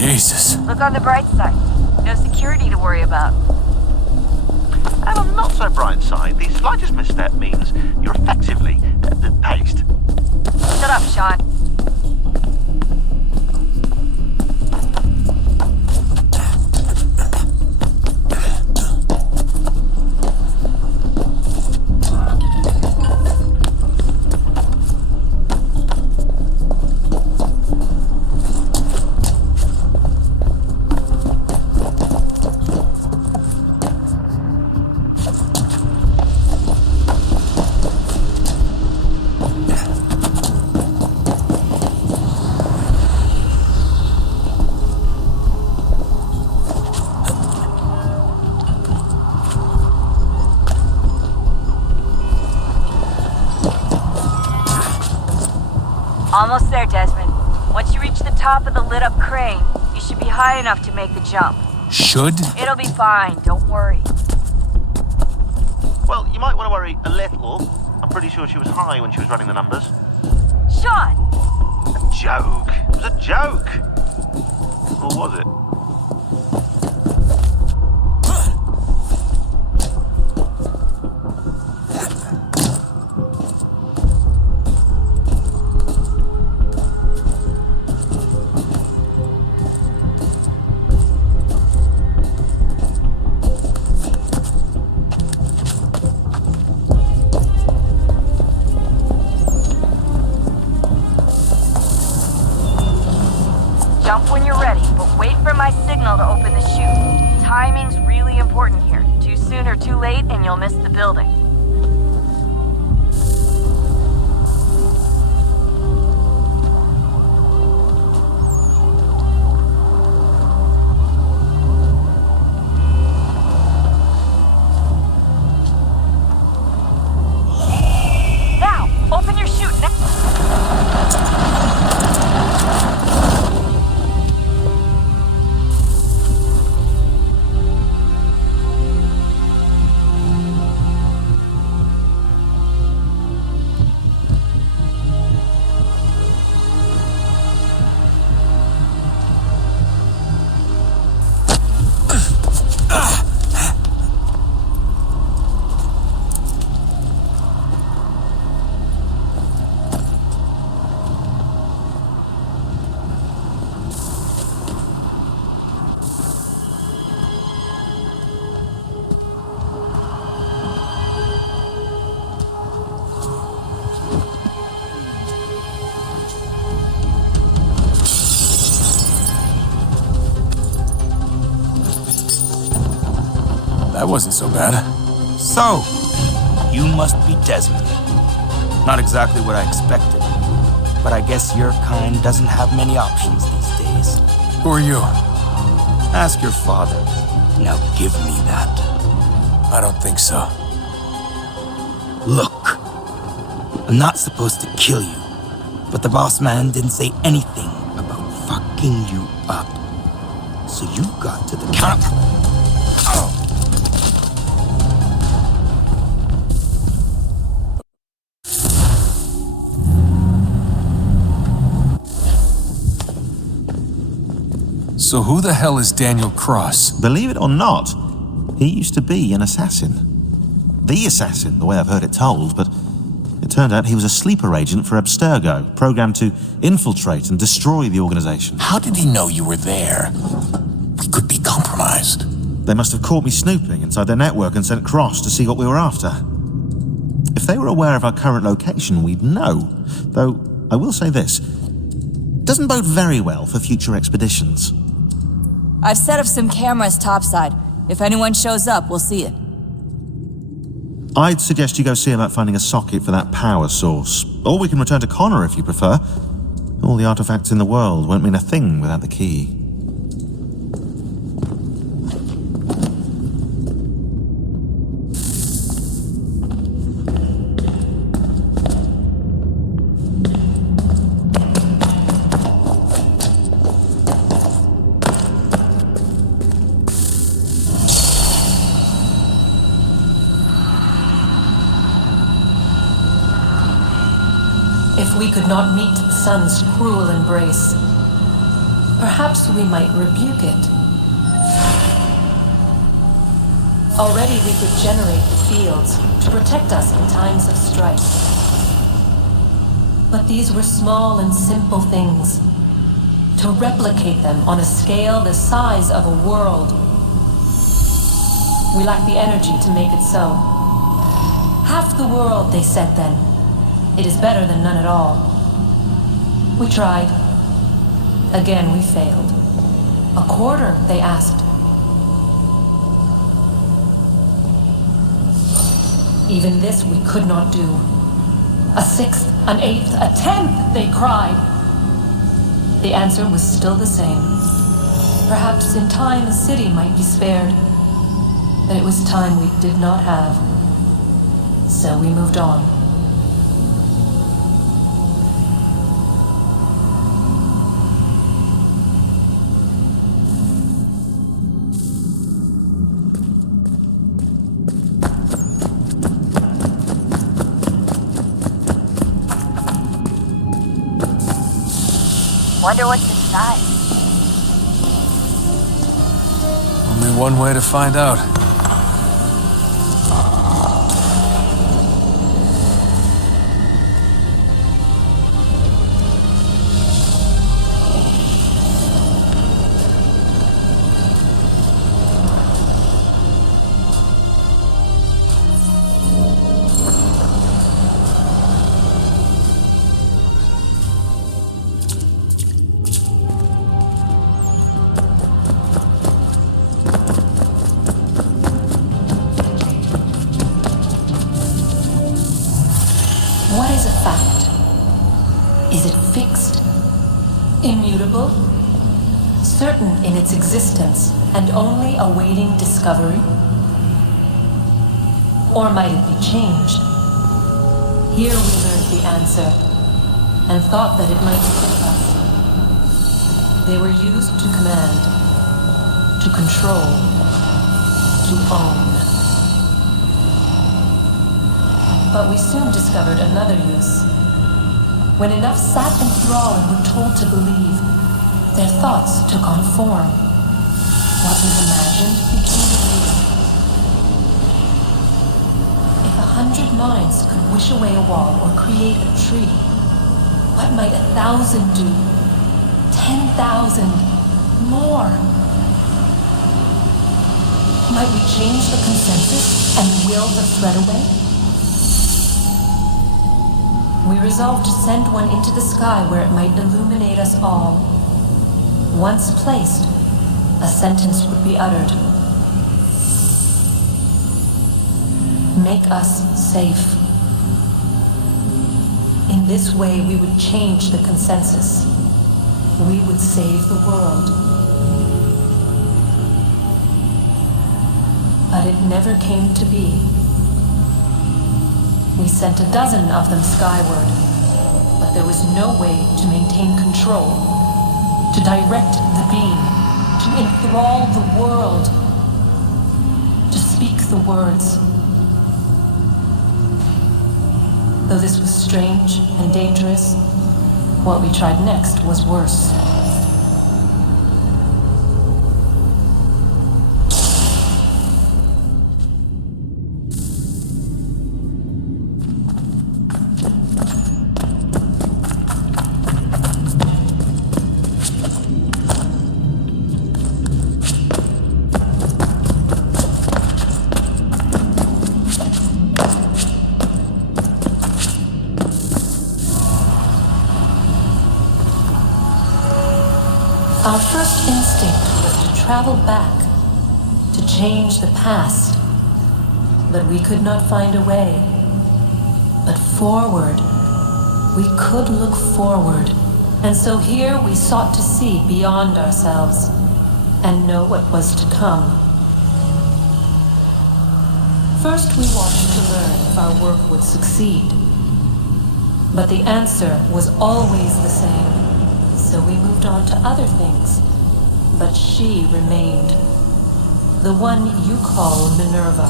Jesus. Look on the bright side. No security to worry about. And on the not so bright side, the slightest misstep means you're effectively paced. Shut up, Sean. Almost there, Desmond. Once you reach the top of the lit-up crane, you should be high enough to make the jump. Should? It'll be fine, don't worry. Well, you might want to worry a little. I'm pretty sure she was high when she was running the numbers. Sean! A joke. It was a joke. Or was it? Jump when you're ready, but wait for my signal to open the chute. Timing's really important here. Too soon or too late, and you'll miss the building. Now, open your chute now. That wasn't so bad. So, you must be Desmond. Not exactly what I expected, but I guess your kind doesn't have many options these days. Who are you? Ask your father. Now give me that. I don't think so. Look, I'm not supposed to kill you, but the boss man didn't say anything about fucking you up. So you got to the counter. So who the hell is Daniel Cross? Believe it or not, he used to be an assassin. The assassin, the way I've heard it told, but it turned out he was a sleeper agent for Abstergo, programmed to infiltrate and destroy the organization. How did he know you were there? We could be compromised. They must have caught me snooping inside their network and sent Cross to see what we were after. If they were aware of our current location, we'd know. Though, I will say this, it doesn't bode very well for future expeditions. I've set up some cameras topside. If anyone shows up, we'll see it. I'd suggest you go see about finding a socket for that power source. Or we can return to Connor if you prefer. All the artifacts in the world won't mean a thing without the key. If we could not meet the sun's cruel embrace, perhaps we might rebuke it. Already we could generate the fields to protect us in times of strife. But these were small and simple things. To replicate them on a scale the size of a world, we lack the energy to make it so. Half the world, they said then. It is better than none at all. We tried. Again, we failed. A quarter, they asked. Even this we could not do. A sixth, an eighth, a tenth, they cried. The answer was still the same. Perhaps in time a city might be spared. But it was time we did not have. So we moved on. Wonder what's inside. Only one way to find out. What is a fact? Is it fixed? Immutable? Certain in its existence and only awaiting discovery? Or might it be changed? Here we learned the answer and thought that it might save us. They were used to command, to control, to own. But we soon discovered another use. When enough sat enthralled and were told to believe, their thoughts took on form. What was imagined became real. If 100 minds could wish away a wall or create a tree, what might 1,000 do? 10,000? More? Might we change the consensus and will the thread away? We resolved to send one into the sky where it might illuminate us all. Once placed, a sentence would be uttered. Make us safe. In this way, we would change the consensus. We would save the world. But it never came to be. We sent a dozen of them skyward, but there was no way to maintain control, to direct the beam, to enthrall the world, to speak the words. Though this was strange and dangerous, what we tried next was worse. Our first instinct was to travel back, to change the past, but we could not find a way. But forward, we could look forward, and so here we sought to see beyond ourselves and know what was to come. First, we wanted to learn if our work would succeed, but the answer was always the same. So we moved on to other things, but she remained. The one you call Minerva.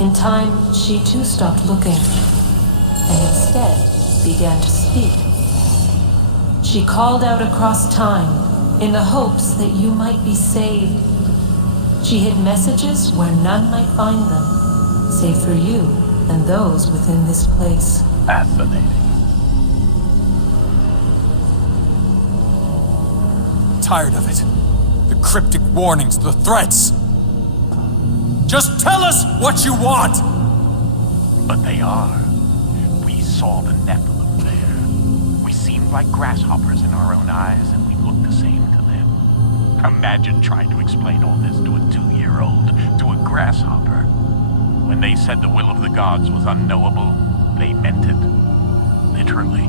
In time, she too stopped looking, and instead began to speak. She called out across time, in the hopes that you might be saved. She hid messages where none might find them, save for you and those within this place. Fascinating. Tired of it. The cryptic warnings, the threats. Just tell us what you want! But they are. We saw the Nephilim there. We seemed like grasshoppers in our own eyes, and we looked the same to them. Imagine trying to explain all this to a 2-year-old, to a grasshopper. When they said the will of the gods was unknowable, they meant it. Literally.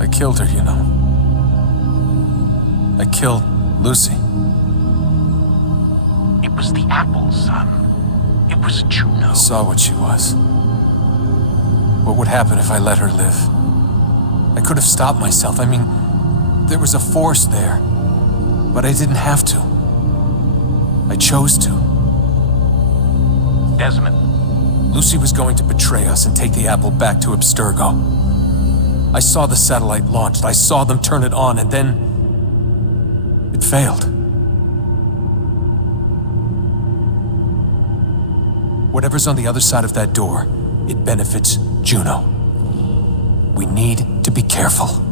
I killed her, you know. I killed Lucy. It was the apple, son. It was Juno. I saw what she was. What would happen if I let her live? I could have stopped myself. I mean, there was a force there. But I didn't have to. I chose to. Desmond. Lucy was going to betray us and take the apple back to Abstergo. I saw the satellite launched. I saw them turn it on, and then it failed. Whatever's on the other side of that door, it benefits Juno. We need to be careful.